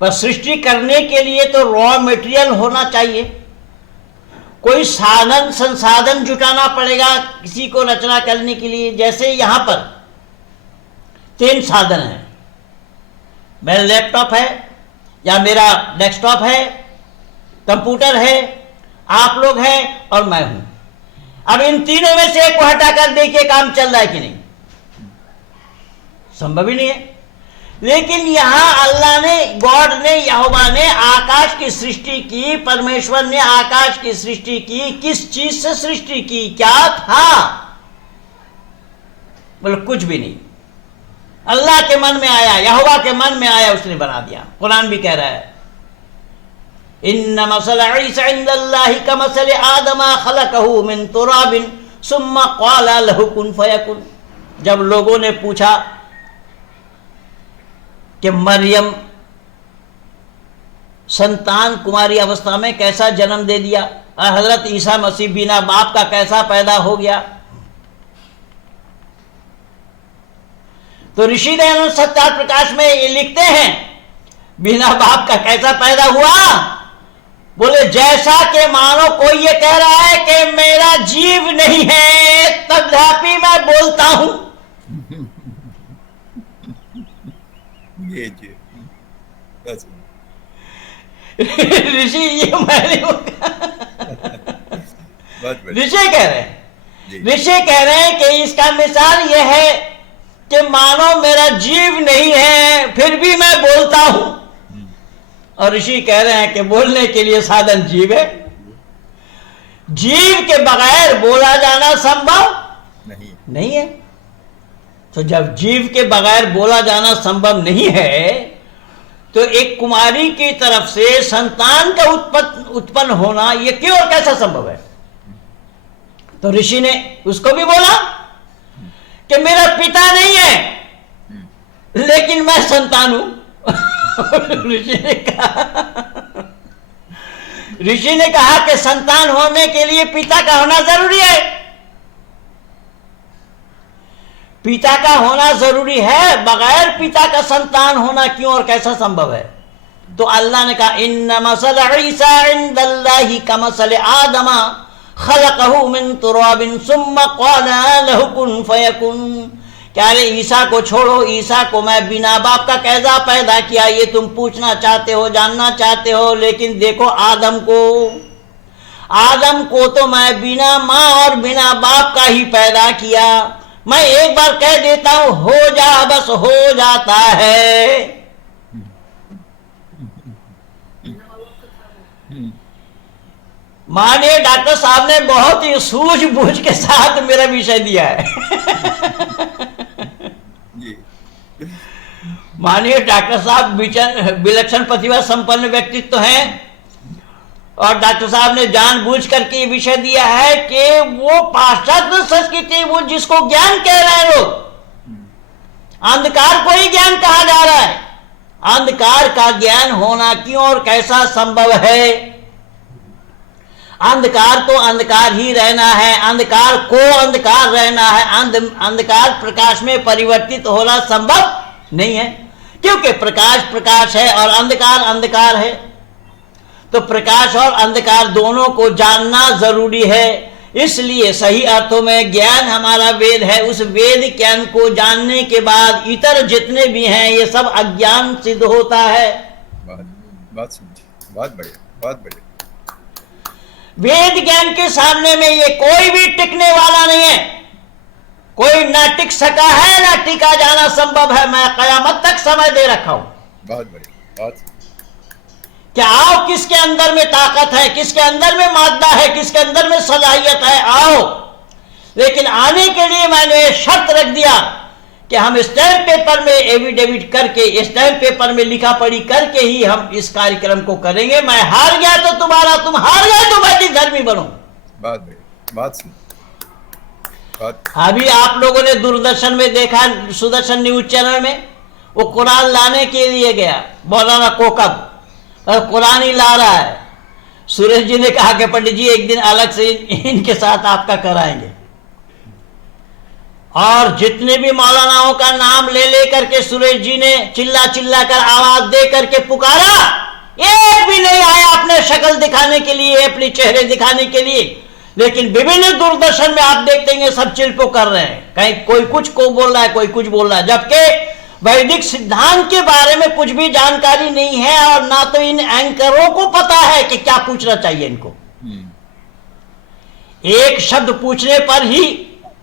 पर सृष्टि करने के लिए तो रॉ मटेरियल होना चाहिए, कोई साधन संसाधन जुटाना पड़ेगा किसी को रचना करने के लिए। जैसे यहां पर 3 साधन हैं, मेरा लैपटॉप है या मेरा डेस्कटॉप है, कंप्यूटर है, आप लोग हैं और मैं हूं। अब इन तीनों में से एक को हटाकर देखिए काम चल रहा है कि नहीं, संभव ही नहीं है। लेकिन यहां अल्लाह ने, गॉड ने, यहोवा ने आकाश की सृष्टि की। परमेश्वर ने आकाश की सृष्टि की। किस चीज से सृष्टि की? क्या था? बोले कुछ भी नहीं। अल्लाह के मन में आया, यहोवा के मन में आया, उसने बना दिया। कुरान भी कह रहा है इन्ना मसल ईसा इंदल्लाहि कमसल आदमा खलकहु मिन तुराबिन सुम्मा क़ाला लहु कुन फयकुन। जब लोगों ने पूछा कि मरियम संतान कुमारी अवस्था में कैसा जन्म दे दिया और हजरत ईसा मसीह बिना बाप का कैसा पैदा हो गया, तो ऋषि दयानंद सत्यार्थ प्रकाश में ये लिखते हैं बिना बाप का कैसा पैदा हुआ। बोले जैसा कि मानो कोई ये कह रहा है कि मेरा जीव नहीं है तथापि मैं बोलता हूं। ये जी ऋषि ये मैंने ऋषि कह रहे हैं, ऋषि कह रहे हैं कि इसका मिसाल यह है कि मानो मेरा जीव नहीं है फिर भी मैं बोलता हूं। और ऋषि कह रहे हैं कि बोलने के लिए साधन जीव है। जीव के बगैर बोला जाना संभव नहीं है। तो जब जीव के बगैर बोला जाना संभव नहीं है तो एक कुमारी की तरफ से संतान का उत्पन्न होना यह क्यों और कैसा संभव है? तो ऋषि ने उसको भी बोला कि मेरा पिता नहीं है लेकिन मैं संतान हूं। ऋषि ने कहा ऋषि ने कहा कि संतान होने के लिए पिता का होना जरूरी है। पिता का होना जरूरी है, बगैर पिता का संतान होना क्यों और कैसा संभव है? तो अल्लाह ने कहा इन्ना मसल ईसा इंदल्लाहि कमसल आदमा खलकहु मिन तुराबिन सुम्मा क़ाला लहु कुन फयकुन। क्या रे ईसा को छोड़ो, ईसा को मैं बिना बाप का कैसा पैदा किया ये तुम पूछना चाहते हो, जानना चाहते हो। लेकिन देखो आदम को तो मैं बिना माँ और बिना बाप का ही पैदा किया। मैं एक बार कह देता हूं हो जा, बस हो जाता है। माननीय डॉक्टर साहब ने बहुत ही सूझबूझ के साथ मेरा विषय दिया है। माननीय डॉक्टर साहब विलक्षण प्रतिभा संपन्न व्यक्तित्व हैं और डॉक्टर साहब ने जानबूझ करके ये विषय दिया है कि वो पाश्चात्य संस्कृति, वो जिसको ज्ञान कह रहे हैं लोग, अंधकार को ही ज्ञान कहा जा रहा है। अंधकार का ज्ञान होना क्यों और कैसा संभव है? अंधकार तो अंधकार ही रहना है, अंधकार को अंधकार रहना है। अंधकार प्रकाश में परिवर्तित होना संभव नहीं है, क्योंकि प्रकाश प्रकाश है और अंधकार अंधकार है। तो प्रकाश और अंधकार दोनों को जानना जरूरी है। इसलिए सही अर्थों में ज्ञान हमारा वेद है। उस वेद ज्ञान को जानने के बाद इतर जितने भी हैं ये सब अज्ञान सिद्ध होता है। बहुत बढ़िया, बहुत बढ़िया। वेद ज्ञान के सामने में ये कोई भी टिकने वाला नहीं है। कोई ना टिक सका है ना टिका जाना संभव है। मैं कयामत तक समय दे रखा हूं। बहुत बढ़िया, बहुत। क्या आओ, किसके अंदर में ताकत है, किसके अंदर में मादा है, किसके अंदर में सलाहियत है, आओ। लेकिन आने के लिए मैंने शर्त रख दिया कि हम स्टैम्प पेपर में एविडेविट करके, स्टैम्प पेपर में लिखा पढ़ी करके ही हम इस कार्यक्रम को करेंगे। मैं हार गया तो तुम्हारा, तुम हार गए तो मैं धर्मी बनूं। बात बढ़िया, बात सुन। अभी आप लोगों ने दूरदर्शन में देखा, सुदर्शन न्यूज चैनल में, वो कुरान लाने के लिए गया मौलाना कोकब, और कुरान ही ला रहा है। सुरेश जी ने कहा कि पंडित जी एक दिन अलग से इनके साथ आपका कराएंगे। और जितने भी मौलानाओं का नाम ले ले करके सुरेश जी ने चिल्ला चिल्ला कर आवाज दे करके पुकारा, एक भी नहीं आया अपने शक्ल दिखाने के लिए, अपने चेहरे दिखाने के लिए। लेकिन विभिन्न दूरदर्शन में आप देखते हैं सब चिल्पो कर रहे हैं, कहीं कोई कुछ को बोल रहा है, कोई कुछ बोल रहा है, जबकि वैदिक सिद्धांत के बारे में कुछ भी जानकारी नहीं है और ना तो इन एंकरों को पता है कि क्या पूछना चाहिए इनको। एक शब्द पूछने पर ही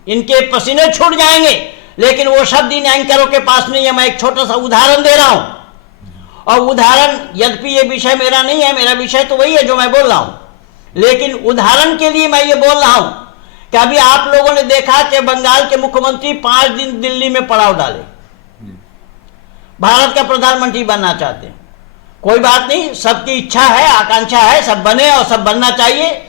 इनके पसीने छूट जाएंगे, लेकिन वो शब्द इन एंकरों के पास नहीं है। मैं एक छोटा सा उदाहरण दे रहा हूं, और उदाहरण, यद्यपि ये विषय मेरा नहीं है, मेरा विषय तो वही है जो मैं बोल रहा हूं, लेकिन उदाहरण के लिए मैं ये बोल रहा हूं कि अभी आप लोगों ने देखा कि बंगाल के मुख्यमंत्री 5 दिन दिल्ली में पड़ाव डाले, भारत का प्रधानमंत्री बनना चाहते हैं। कोई बात नहीं, सबकी इच्छा है, आकांक्षा है, सब बने और सब बनना चाहिए।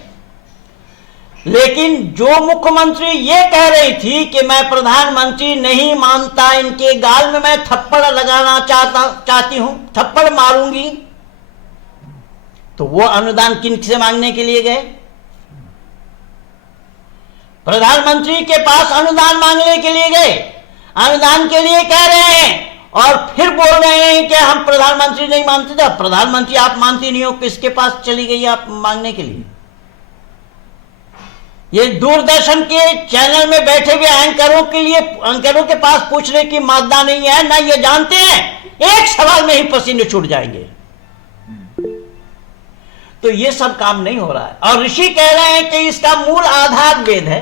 लेकिन जो मुख्यमंत्री ये कह रही थी कि मैं प्रधानमंत्री नहीं मानता, इनके गाल में मैं थप्पड़ लगाना चाहती हूं, थप्पड़ मारूंगी, तो वो अनुदान किन से मांगने के लिए गए? प्रधानमंत्री के पास अनुदान मांगने के लिए गए। अनुदान के लिए कह रहे हैं और फिर बोल रहे हैं कि हम प्रधानमंत्री नहीं मानते। जब प्रधानमंत्री आप मानती नहीं हो, किसके पास चली गई आप मांगने के लिए? ये दूरदर्शन के चैनल में बैठे हुए एंकरों के पास पूछने की मादा नहीं है, ना ये जानते हैं, एक सवाल में ही पसीने छूट जाएंगे। तो ये सब काम नहीं हो रहा है। और ऋषि कह रहे हैं कि इसका मूल आधार वेद है।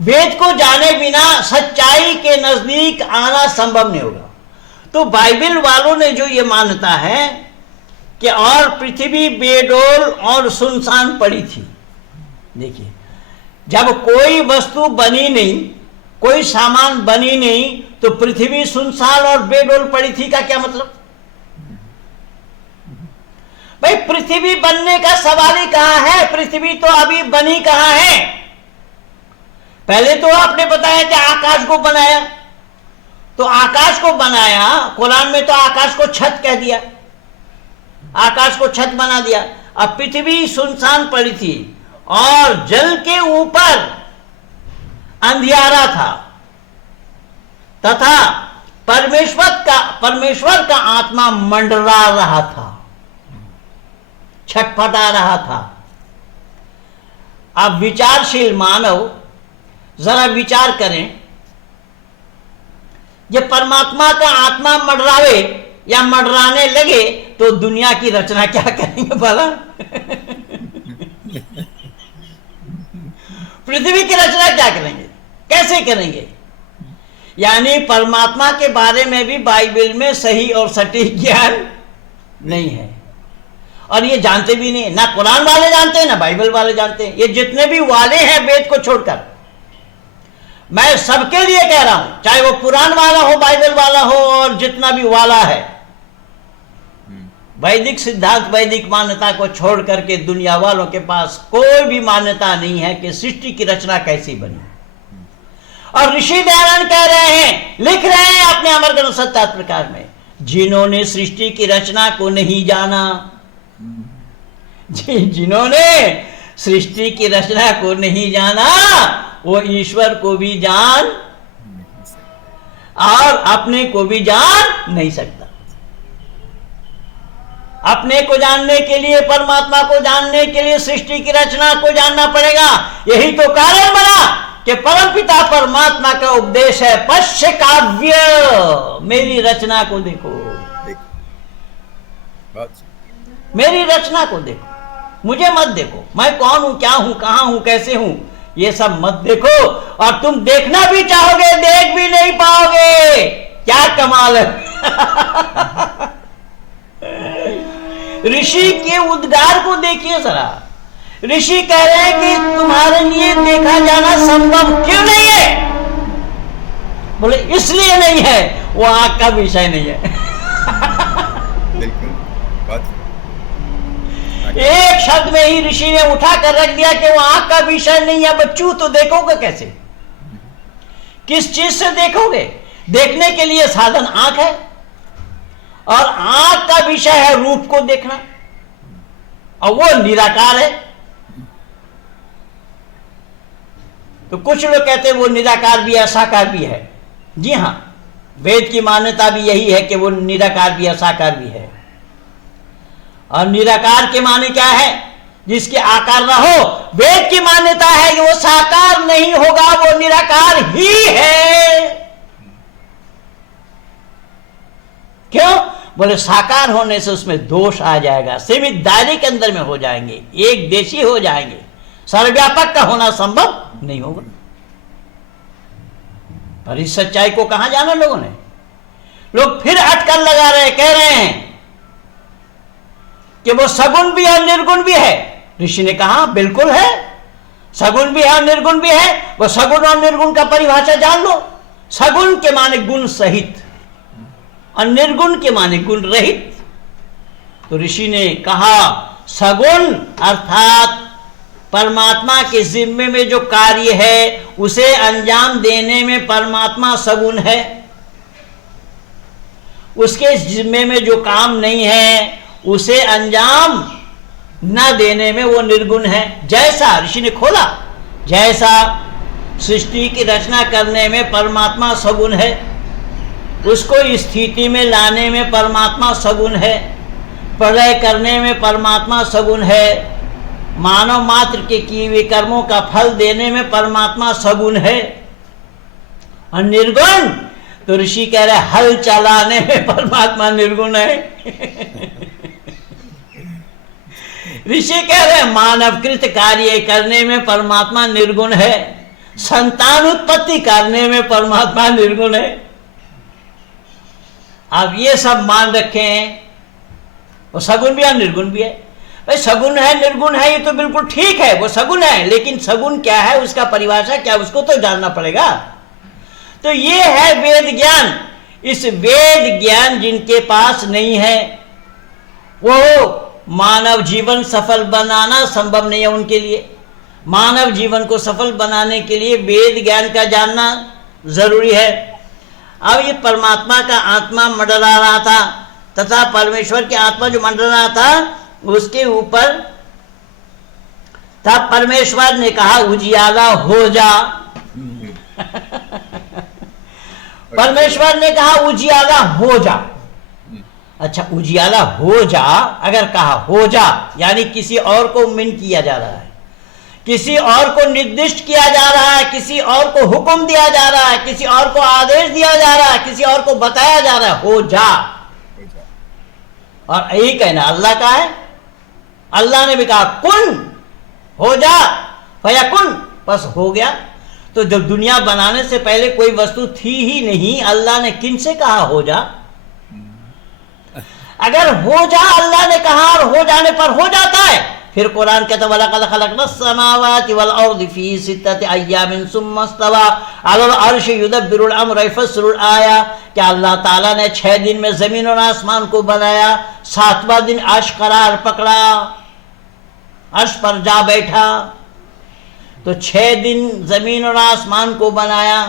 वेद को जाने बिना सच्चाई के नजदीक आना संभव नहीं होगा। तो बाइबल वालों ने जो ये मान्यता है कि और पृथ्वी बेडोल और सुनसान पड़ी थी। देखिए, जब कोई वस्तु बनी नहीं, कोई सामान बनी नहीं, तो पृथ्वी सुनसान और बेडोल पड़ी थी का क्या मतलब? भाई पृथ्वी बनने का सवाल ही कहां है? पृथ्वी तो अभी बनी कहां है? पहले तो आपने बताया कि आकाश को बनाया, तो आकाश को बनाया, कुरान में तो आकाश को छत कह दिया। आकाश को छत बना दिया। अब पृथ्वी सुनसान पड़ी थी और जल के ऊपर अंधियारा था तथा परमेश्वर का आत्मा मंडरा रहा था, छटपटा रहा था। अब विचारशील मानव जरा विचार करें, जब परमात्मा का आत्मा मंडरावे या मंडराने लगे तो दुनिया की रचना क्या करेंगे भला? पृथ्वी की रचना क्या करेंगे, कैसे करेंगे? यानी परमात्मा के बारे में भी बाइबल में सही और सटीक ज्ञान नहीं है, और ये जानते भी नहीं, ना कुरान वाले जानते हैं ना बाइबल वाले जानते हैं। ये जितने भी वाले हैं वेद को छोड़कर, मैं सबके लिए कह रहा हूं, चाहे वो पुराण वाला हो, बाइबल वाला हो, और जितना भी वाला है, वैदिक सिद्धांत, वैदिक मान्यता को छोड़ करके दुनिया वालों के पास कोई भी मान्यता नहीं है कि सृष्टि की रचना कैसी बनी। और ऋषि दयानंद कह रहे हैं, लिख रहे हैं अपने अमर ग्रंथ सत्यार्थ प्रकार में, जिन्होंने सृष्टि की रचना को नहीं जाना, जिन्होंने सृष्टि की रचना को नहीं जाना, वो ईश्वर को भी जान और अपने को भी जान नहीं सकता। अपने को जानने के लिए, परमात्मा को जानने के लिए सृष्टि की रचना को जानना पड़ेगा। यही तो कारण बना कि परमपिता परमात्मा का उपदेश है, पश्य काव्य, मेरी रचना को देखो, मेरी रचना को देखो, मुझे मत देखो, मैं कौन हूं, क्या हूं, कहां हूं, कैसे हूं, ये सब मत देखो। और तुम देखना भी चाहोगे, देख भी नहीं पाओगे। क्या कमाल है। ऋषि के उद्गार को देखिए जरा। ऋषि कह रहे हैं कि तुम्हारे लिए देखा जाना संभव क्यों नहीं है? बोले इसलिए नहीं है, वो आंख का विषय नहीं है। बिल्कुल, एक शब्द में ही ऋषि ने उठा कर रख दिया कि वो आंख का विषय नहीं है। बच्चों तो देखोगे कैसे, किस चीज से देखोगे? देखने के लिए साधन आंख है, और आंख का विषय है रूप को देखना, और वो निराकार है। तो कुछ लोग कहते हैं वो निराकार भी है, साकार भी है। जी हां, वेद की मान्यता भी यही है कि वो निराकार भी है, साकार भी है। और निराकार के माने क्या है? जिसके आकार न हो। वेद की मान्यता है कि वो साकार नहीं होगा, वो निराकार ही है। क्यों? बोले साकार होने से उसमें दोष आ जाएगा, सीमित दायरे के अंदर में हो जाएंगे, एक देशी हो जाएंगे, सर्वव्यापक का होना संभव नहीं होगा। पर इस सच्चाई को कहां जाना लोगों ने? लोग फिर अटकल लगा रहे, कह रहे हैं कि वो सगुण भी है, निर्गुण भी है। ऋषि ने कहा बिल्कुल है, सगुण भी है और निर्गुण भी है। वो सगुण और निर्गुण का परिभाषा जान लो। सगुण के माने गुण सहित और निर्गुण के माने गुण रहित। तो ऋषि ने कहा सगुण अर्थात परमात्मा के जिम्मे में जो कार्य है उसे अंजाम देने में परमात्मा सगुण है, उसके जिम्मे में जो काम नहीं है उसे अंजाम न देने में वो निर्गुण है। जैसा ऋषि ने खोला, जैसा सृष्टि की रचना करने में परमात्मा सगुण है, उसको स्थिति में लाने में परमात्मा सगुण है, प्रलय करने में परमात्मा सगुण है, मानव मात्र के किए हुए कर्मों का फल देने में परमात्मा सगुण है। और निर्गुण तो ऋषि कह रहे हल चलाने में परमात्मा निर्गुण है। ऋषि कह रहे मानवकृत कार्य करने में परमात्मा निर्गुण है, संतान उत्पत्ति करने में परमात्मा निर्गुण है। अब ये सब मान रखे हैं, वो सगुण भी है निर्गुण भी है। भाई सगुण है निर्गुण है ये तो बिल्कुल ठीक है, वो सगुण है, लेकिन सगुण क्या है, उसका परिभाषा क्या, उसको तो जानना पड़ेगा। तो ये है वेद ज्ञान। इस वेद ज्ञान जिनके पास नहीं है वो मानव जीवन सफल बनाना संभव नहीं है उनके लिए। मानव जीवन को सफल बनाने के लिए वेद ज्ञान का जानना जरूरी है। अब ये परमात्मा का आत्मा मंडरा रहा था, तथा परमेश्वर की आत्मा जो मंडरा रहा था उसके ऊपर तब परमेश्वर ने कहा उजियाला हो जा। परमेश्वर ने कहा उजियाला हो जा। अच्छा, उजियाला हो जा अगर कहा हो जा, यानी किसी और को मिन किया जा रहा है, किसी और को निर्दिष्ट किया जा रहा है, किसी और को हुक्म दिया जा रहा है, किसी और को आदेश दिया जा रहा है, किसी और को बताया जा रहा है हो जा। और यही कहना अल्लाह का है। अल्लाह ने भी कहा कुन, हो जा, फयकुन, बस हो गया। तो जब दुनिया बनाने से पहले कोई वस्तु थी ही नहीं, अल्लाह ने किन से कहा हो जा? अगर हो जा अल्लाह ने कहा और हो जाने पर हो जाता है, फिर कुरान कहता वलक़द खलक़ना समावाति वल अर्ज़ फी सित्तति अय्यामिन सुम्मा इस्तवा अलल अर्श युदब्बिरुल अम्र यफ़स्सिलुल आया। क्या अल्लाह ताला ने 6 दिन में जमीन और आसमान को बनाया, 7वां दिन अर्श करार पकड़ा, अर्श पर जा बैठा। तो 6 दिन जमीन और आसमान को बनाया।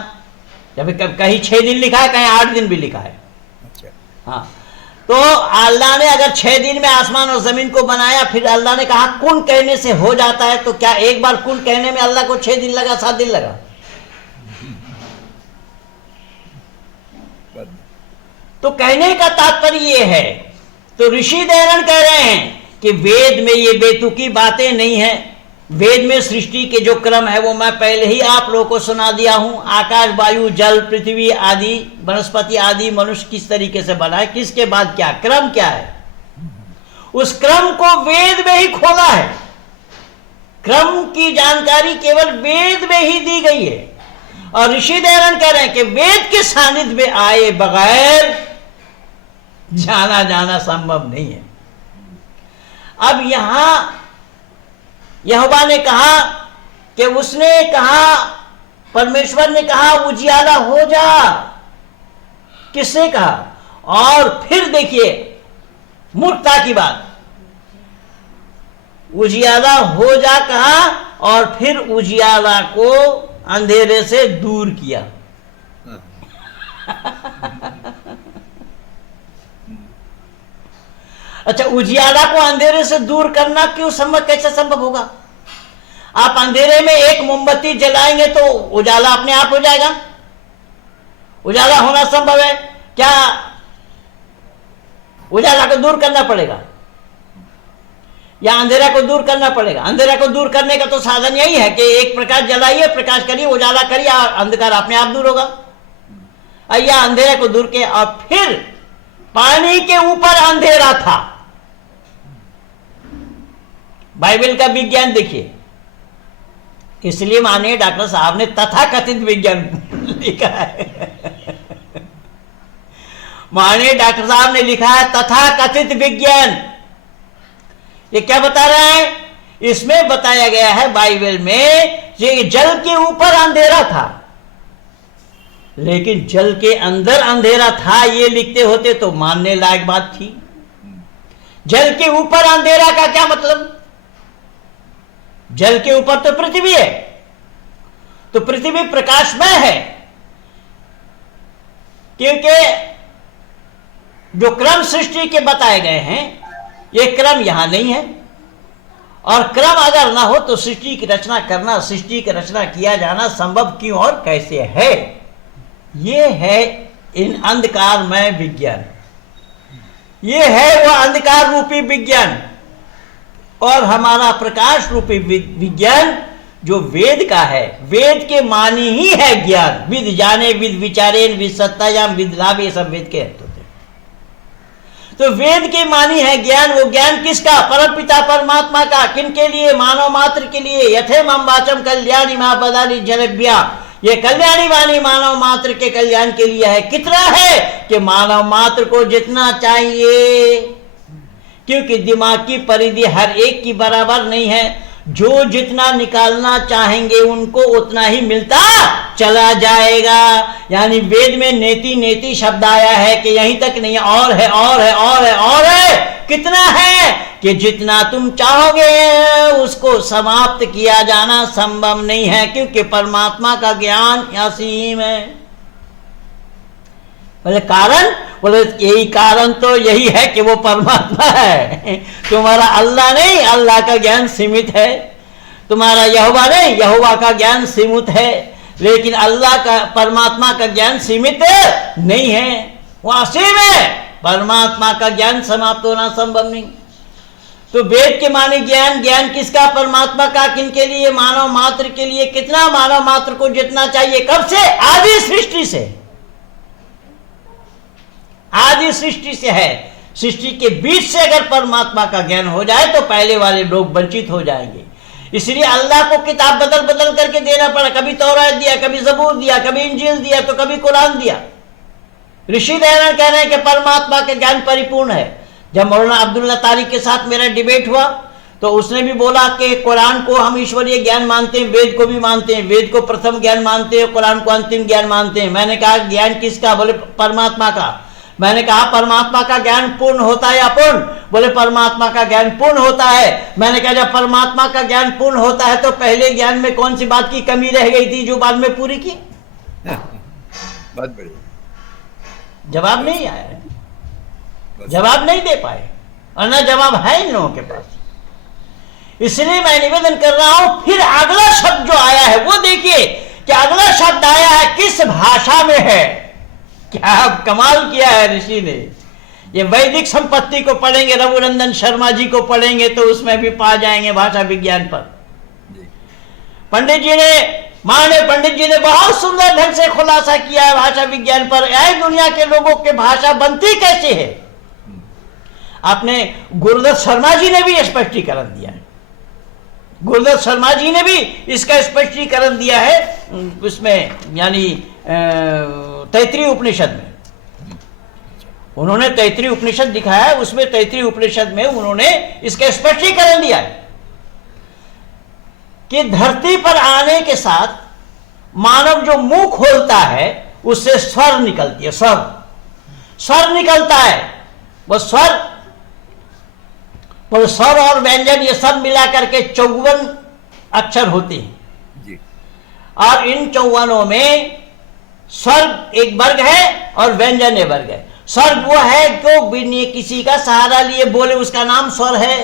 जब कहीं 6 दिन लिखा है, कहीं 8 दिन भी लिखा है। हाँ, तो अल्लाह ने अगर 6 दिन में आसमान और जमीन को बनाया, फिर अल्लाह ने कहा कुन कहने से हो जाता है, तो क्या एक बार कुन कहने में अल्लाह को 6 दिन लगा, 7 दिन लगा? तो कहने का तात्पर्य ये है, तो ऋषि दयानंद कह रहे हैं कि वेद में ये बेतुकी बातें नहीं है। वेद में सृष्टि के जो क्रम है वो मैं पहले ही आप लोगों को सुना दिया हूं। आकाश, वायु, जल, पृथ्वी आदि, वनस्पति आदि, मनुष्य किस तरीके से बना है, किसके बाद क्या क्रम क्या है, उस क्रम को वेद में ही खोला है। क्रम की जानकारी केवल वेद में ही दी गई है। और ऋषि दयानंद कह रहे हैं कि वेद के सानिध्य में आए बगैर जाना संभव नहीं है। अब यहां यहोवा ने कहा कि उसने कहा, परमेश्वर ने कहा उजियाला हो जा। किसने कहा? और फिर देखिए मूर्खता की बात, उजियाला हो जा कहा और फिर उजियाला को अंधेरे से दूर किया। अच्छा, उजियाला को अंधेरे से दूर करना क्यों संभव, कैसे संभव होगा? आप अंधेरे में एक मोमबत्ती जलाएंगे तो उजाला अपने आप हो जाएगा? उजाला होना संभव है क्या? उजाला को दूर करना पड़ेगा या अंधेरा को दूर करना पड़ेगा? अंधेरा को दूर करने का तो साधन यही है कि एक प्रकाश जलाइए, प्रकाश करिए, उजाला करिए, अंधकार अपने आप दूर होगा। या अंधेरे को दूर किया और फिर पानी के ऊपर अंधेरा था। बाइबल का विज्ञान देखिए, इसलिए माननीय डॉक्टर साहब ने तथाकथित विज्ञान लिखा है। माननीय डॉक्टर साहब ने लिखा है तथाकथित विज्ञान। ये क्या बता रहा है? इसमें बताया गया है बाइबल में कि जल के ऊपर अंधेरा था, लेकिन जल के अंदर अंधेरा था, ये लिखते होते तो मानने लायक बात थी। जल के ऊपर अंधेरा का क्या मतलब? जल के ऊपर तो पृथ्वी है, तो पृथ्वी प्रकाशमय है, क्योंकि जो क्रम सृष्टि के बताए गए हैं ये क्रम यहां नहीं है। और क्रम अगर ना हो तो सृष्टि की रचना करना, सृष्टि की रचना किया जाना संभव क्यों और कैसे है? ये है इन अंधकारमय विज्ञान, ये है वह अंधकार रूपी विज्ञान। और हमारा प्रकाश रूपी विज्ञान जो वेद का है, वेद के मानी ही है ज्ञान। विद जाने, विद विचारेन, विद सत्तायाम, विद लाभ, ये सब वेद के अर्थ होते हैं। तो वेद के मानी है ज्ञान। वो ज्ञान किसका? परमपिता परमात्मा का। किनके लिए? मानव मात्र के लिए। यथेमं वाचम कल्याणी मा बदाली जनभ्या, ये कल्याणी वाणी मानव मात्र के कल्याण के लिए है। कितना है? कि मानव मात्र को जितना चाहिए, क्योंकि दिमाग की परिधि हर एक की बराबर नहीं है। जो जितना निकालना चाहेंगे उनको उतना ही मिलता चला जाएगा। यानी वेद में नेति नेति शब्द आया है कि यहीं तक नहीं, और है, और है, और है, और है। कितना है? कि जितना तुम चाहोगे उसको समाप्त किया जाना संभव नहीं है, क्योंकि परमात्मा का ज्ञान असीम है। बोले कारण, बोले यही कारण तो यही है कि वो परमात्मा है। तुम्हारा अल्लाह नहीं, अल्लाह का ज्ञान सीमित है। तुम्हारा यहोवा नहीं, यहोवा का ज्ञान सीमित है। लेकिन अल्लाह का, परमात्मा का ज्ञान सीमित नहीं है, वो असीम है। परमात्मा का ज्ञान समाप्त होना संभव नहीं। तो वेद के माने ज्ञान, ज्ञान किसका? परमात्मा का। किनके लिए? मानव मात्र के लिए। कितना? मानव मात्र को जितना चाहिए। कब से? आदि सृष्टि से। आदि सृष्टि से है। सृष्टि के बीच से अगर परमात्मा का ज्ञान हो जाए तो पहले वाले लोग वंचित हो जाएंगे। इसलिए अल्लाह को किताब बदल बदल करके देना पड़ा। कभी तौरात दिया, कभी ज़बूर दिया, कभी इंजील दिया, तो कभी कुरान दिया। ऋषि दयानंद कह रहे हैं कि परमात्मा का ज्ञान परिपूर्ण है। जब मौलाना अब्दुल्ला तारिक के साथ मेरा डिबेट हुआ तो उसने भी बोला कि कुरान को हम ईश्वरीय ज्ञान मानते हैं, वेद को भी मानते हैं। वेद को प्रथम ज्ञान मानते हैं, कुरान को अंतिम ज्ञान मानते हैं। मैंने कहा ज्ञान किसका? बोले परमात्मा का। मैंने कहा परमात्मा का ज्ञान पूर्ण होता है या अपूर्ण? बोले परमात्मा का ज्ञान पूर्ण होता है। मैंने कहा जब परमात्मा का ज्ञान पूर्ण होता है तो पहले ज्ञान में कौन सी बात की कमी रह गई थी जो बाद में पूरी की? बहुत बढ़िया। जवाब नहीं आया है, जवाब नहीं दे पाए, और ना जवाब है इन लोगों के पास। इसलिए मैं निवेदन कर रहा हूं। फिर अगला शब्द जो आया है वो देखिए कि अगला शब्द आया है किस भाषा में है। क्या कमाल किया है ऋषि ने। ये वैदिक संपत्ति को पढ़ेंगे, रघुनंदन शर्मा जी को पढ़ेंगे तो उसमें भी पा जाएंगे भाषा विज्ञान पर। पंडित जी ने, माननीय पंडित जी ने बहुत सुंदर ढंग से खुलासा किया है भाषा विज्ञान पर। ऐ दुनिया के लोगों के भाषा बनती कैसे है। आपने गुरुदत्त शर्मा जी ने भी स्पष्टीकरण दिया है। गुरुदत्त शर्मा जी ने भी इसका स्पष्टीकरण दिया है उसमें, यानी तैतृय उपनिषद में। उन्होंने तैतृय उपनिषद दिखाया है, उसमें तैतृय उपनिषद में उन्होंने इसका स्पष्टीकरण दिया है कि धरती पर आने के साथ मानव जो मुंह खोलता है उससे स्वर निकलती है। स्वर निकलता है। वो स्वर और व्यंजन ये सब मिला करके 54 अक्षर होते हैं जी। और इन 54 में स्वर एक वर्ग है और व्यंजन एक वर्ग है। स्वर वो है जो बिना किसी का सहारा लिए बोले, उसका नाम स्वर है।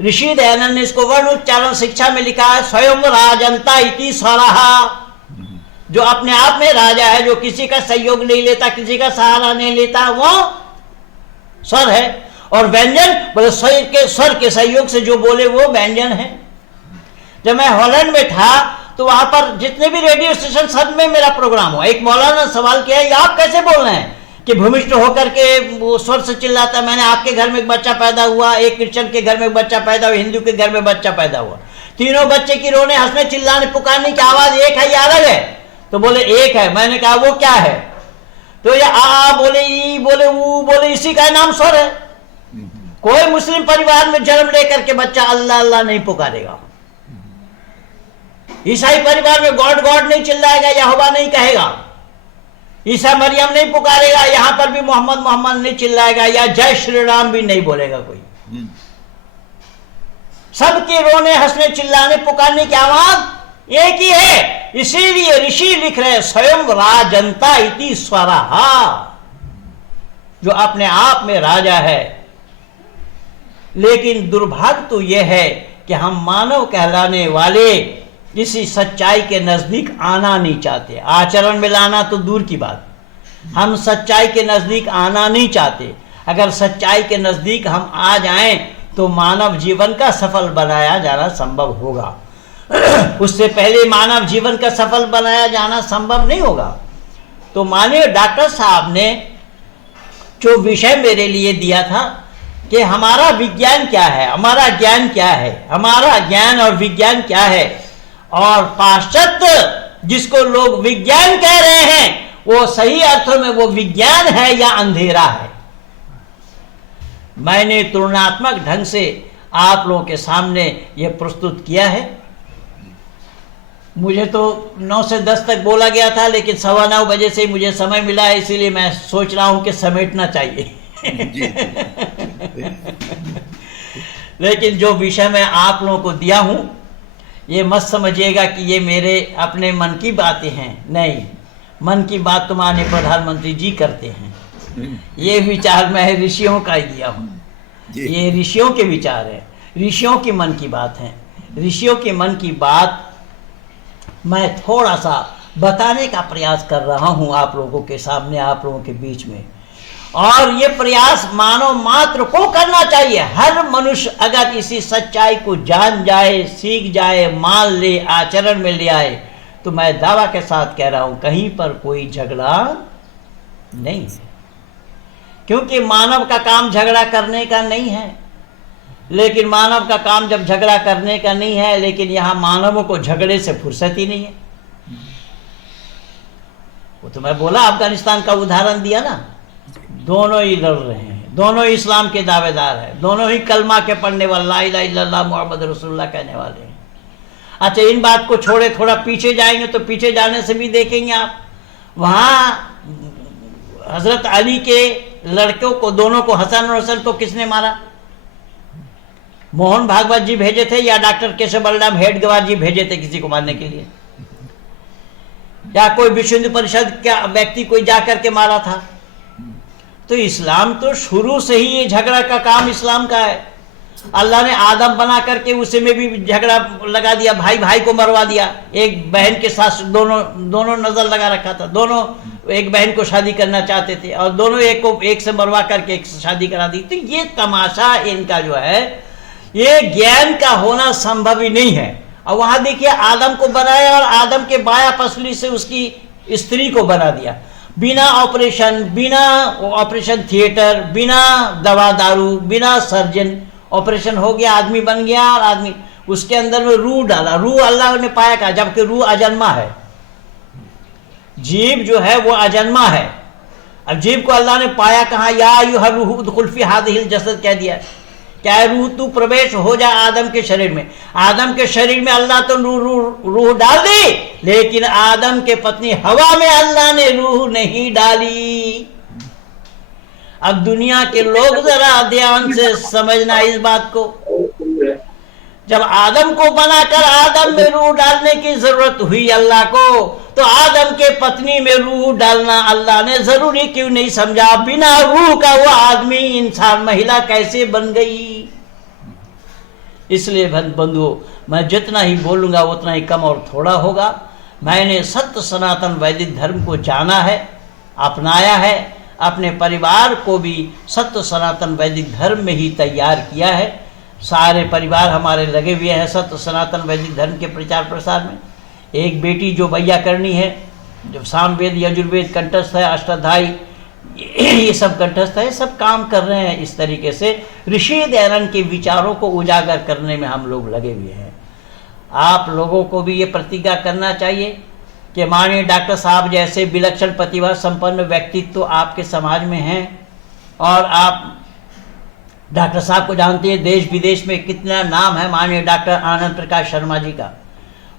ऋषि दयानंद ने इसको वर्ण उच्चारण शिक्षा में लिखा है, स्वयं राजंता इति स्वरः। जो अपने आप में राजा है, जो किसी का सहयोग नहीं लेता, किसी का सहारा नहीं लेता, वो स्वर है। और व्यंजन बोले स्वर के सहयोग से जो बोले वो व्यंजन है। जब मैं हॉलैंड में था तो वहां पर जितने भी रेडियो स्टेशन सब में मेरा प्रोग्राम हुआ। एक मौलाना ने सवाल किया, ये आप कैसे बोल रहे हैं कि भूमिष्ठ होकर के वो स्वर से चिल्लाता। मैंने आपके घर में एक बच्चा पैदा हुआ, एक क्रिश्चियन के घर में एक बच्चा पैदा हुआ, हिंदू के घर में बच्चा पैदा हुआ। तीनों बच्चे की रोने, हंसने, चिल्लाने, पुकारने की आवाज एक है या अलग है? तो बोले एक है। मैंने कहा वो क्या है? तो ये आ बोले, ई बोले, ऊ बोले, इसी का नाम स्वर है। कोई मुस्लिम परिवार में जन्म लेकर के बच्चा अल्लाह अल्लाह नहीं पुकारेगा। ईसाई परिवार में गॉड गॉड नहीं चिल्लाएगा, यहोवा नहीं कहेगा। ईसा मरियम नहीं पुकारेगा, यहां पर भी मोहम्मद मोहम्मद नहीं चिल्लाएगा, या जय श्री राम भी नहीं बोलेगा कोई। सबके रोने, हंसने, चिल्लाने, पुकारने की आवाज एक ही है। इसीलिए ऋषि लिख रहे स्वयं राजंता इति स्वरः। जो अपने आप में राजा है। लेकिन दुर्भाग्य तो यह है कि हम मानव कहलाने वाले किसी सच्चाई के नजदीक आना नहीं चाहते। आचरण में लाना तो दूर की बात, हम सच्चाई के नजदीक आना नहीं चाहते। अगर सच्चाई के नजदीक हम आ जाएं तो मानव जीवन का सफल बनाया जाना संभव होगा। उससे पहले मानव जीवन का सफल बनाया जाना संभव नहीं होगा। तो माननीय डॉक्टर साहब ने जो विषय मेरे लिए दिया था कि हमारा विज्ञान क्या है, हमारा ज्ञान क्या है, हमारा ज्ञान और विज्ञान क्या है, और पाश्चात्य जिसको लोग विज्ञान कह रहे हैं वो सही अर्थों में वो विज्ञान है या अंधेरा है। मैंने तुलनात्मक ढंग से आप लोगों के सामने ये प्रस्तुत किया है। मुझे तो 9 से 10 तक बोला गया था, लेकिन 9:15 बजे से मुझे समय मिला है, इसीलिए मैं सोच रहा हूं कि समेटना चाहिए। लेकिन जो विषय मैं आप लोगों को दिया हूं, ये मत समझिएगा कि ये मेरे अपने मन की बातें हैं। नहीं, मन की बात तो माननीय प्रधानमंत्री जी करते हैं। ये विचार मैं ऋषियों का ही दिया हूँ, जी ये ऋषियों के विचार है, ऋषियों के मन की बात है। ऋषियों के मन की बात मैं थोड़ा सा बताने का प्रयास कर रहा हूँ आप लोगों के सामने, आप लोगों के बीच में। और ये प्रयास मानव मात्र को करना चाहिए। हर मनुष्य अगर इसी सच्चाई को जान जाए, सीख जाए, मान ले, आचरण में ले आए, तो मैं दावा के साथ कह रहा हूं कहीं पर कोई झगड़ा नहीं है। क्योंकि मानव का काम झगड़ा करने का नहीं है, लेकिन मानव का काम जब झगड़ा करने का नहीं है, लेकिन यहां मानवों को झगड़े से फुर्सत ही नहीं है। वो तो मैं बोला, अफगानिस्तान का उदाहरण दिया ना, दोनों ही लड़ रहे हैं, दोनों ही इस्लाम के दावेदार हैं, दोनों ही कलमा के पढ़ने वाले, ला इलाहा इल्लल्लाह मुहम्मद रसूलुल्लाह कहने वाले हैं। अच्छा, इन बात को छोड़े थोड़ा पीछे जाएंगे तो पीछे जाने से भी देखेंगे आप, वहां हजरत अली के लड़कों को, दोनों को, हसन और हुसैन को किसने मारा? मोहन भागवत जी भेजे थे या डॉक्टर केशव बलराम हेडगेवार जी भेजे थे किसी को मारने के लिए? या कोई विश्व हिंदू परिषद का व्यक्ति कोई जाकर के मारा था? तो इस्लाम तो शुरू से ही ये झगड़ा का काम इस्लाम का है। अल्लाह ने आदम बना करके उसे में भी झगड़ा लगा दिया, भाई भाई को मरवा दिया। एक बहन के साथ दोनों नजर लगा रखा था, दोनों एक बहन को शादी करना चाहते थे और दोनों एक से मरवा करके एक से शादी करा दी। तो ये तमाशा इनका जो है, ये ज्ञान का होना संभव ही नहीं है। और वहां देखिए, आदम को बनाया और आदम के बाया पसली से उसकी स्त्री को बना दिया, बिना ऑपरेशन थिएटर, बिना दवा दारू, बिना सर्जन, ऑपरेशन हो गया, आदमी बन गया। और आदमी उसके अंदर में रूह डाला, रूह अल्लाह ने पाया कहा, जबकि रूह अजन्मा है, जीव जो है वो अजन्मा है। अब जीव को अल्लाह ने पाया कहाँ? या अय्युहर रूह उदखुल फी हादिहिल जसद कह दिया। क्या रूह तू प्रवेश हो जा आदम के शरीर में। आदम के शरीर में अल्लाह तो रूह डाल दी, लेकिन आदम के पत्नी हवा में अल्लाह ने रूह नहीं डाली। अब दुनिया के लोग जरा ध्यान से समझना इस बात को। जब आदम को बनाकर आदम में रूह डालने की जरूरत हुई अल्लाह को, तो आदम के पत्नी में रूह डालना अल्लाह ने जरूरी क्यों नहीं समझा? बिना रूह का वो आदमी, इंसान, महिला कैसे बन गई? इसलिए बंधुओं, मैं जितना ही बोलूंगा उतना ही कम और थोड़ा होगा। मैंने सत्य सनातन वैदिक धर्म को जाना है, अपनाया है, अपने परिवार को भी सत्य सनातन वैदिक धर्म में ही तैयार किया है। सारे परिवार हमारे लगे हुए हैं सत्य सनातन वैदिक धर्म के प्रचार प्रसार में। एक बेटी जो वैयाकरणी है, जो सामवेद यजुर्वेद कंठस्थ है, अष्टाध्यायी ये सब कंठस्थ है, सब काम कर रहे हैं इस तरीके से। ऋषि दयानंद के विचारों को उजागर करने में हम लोग लगे हुए हैं। आप लोगों को भी ये प्रतिज्ञा करना चाहिए कि माननीय डॉक्टर साहब जैसे विलक्षण प्रतिभा संपन्न व्यक्तित्व तो आपके समाज में हैं, और आप डॉक्टर साहब को जानते हैं, देश विदेश में कितना नाम है माननीय डॉक्टर आनंद प्रकाश शर्मा जी का।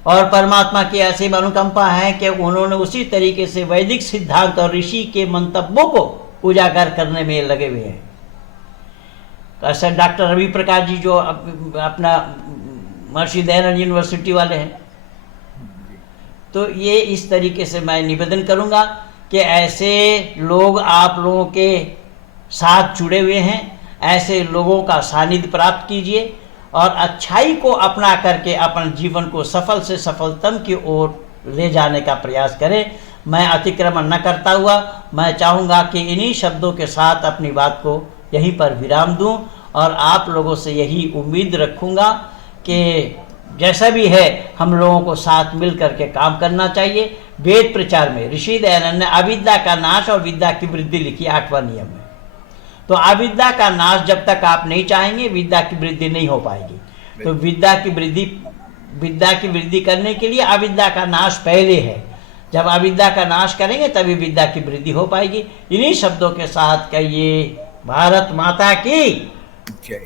और परमात्मा की ऐसी अनुकंपा है कि उन्होंने उसी तरीके से वैदिक सिद्धांत और ऋषि के मंतव्यों को उजागर करने में लगे हुए हैं। ऐसा डॉक्टर रवि प्रकाश जी जो अपना महर्षि दयानंद यूनिवर्सिटी वाले हैं। तो ये इस तरीके से मैं निवेदन करूंगा कि ऐसे लोग आप लोगों के साथ जुड़े हुए हैं, ऐसे लोगों का सानिध्य प्राप्त कीजिए और अच्छाई को अपना करके अपने जीवन को सफल से सफलतम की ओर ले जाने का प्रयास करें। मैं अतिक्रमण न करता हुआ मैं चाहूँगा कि इन्हीं शब्दों के साथ अपनी बात को यहीं पर विराम दूं, और आप लोगों से यही उम्मीद रखूँगा कि जैसा भी है हम लोगों को साथ मिल करके काम करना चाहिए। वेद प्रचार में ऋषि दयानंद ने अविद्या का नाश और विद्या की वृद्धि लिखी 8वां नियम में। तो अविद्या का नाश जब तक आप नहीं चाहेंगे, विद्या की वृद्धि नहीं हो पाएगी। तो विद्या की वृद्धि करने के लिए अविद्या का नाश पहले है। जब अविद्या का नाश करेंगे तभी विद्या की वृद्धि हो पाएगी। इन्हीं शब्दों के साथ कहिए, भारत माता की जय।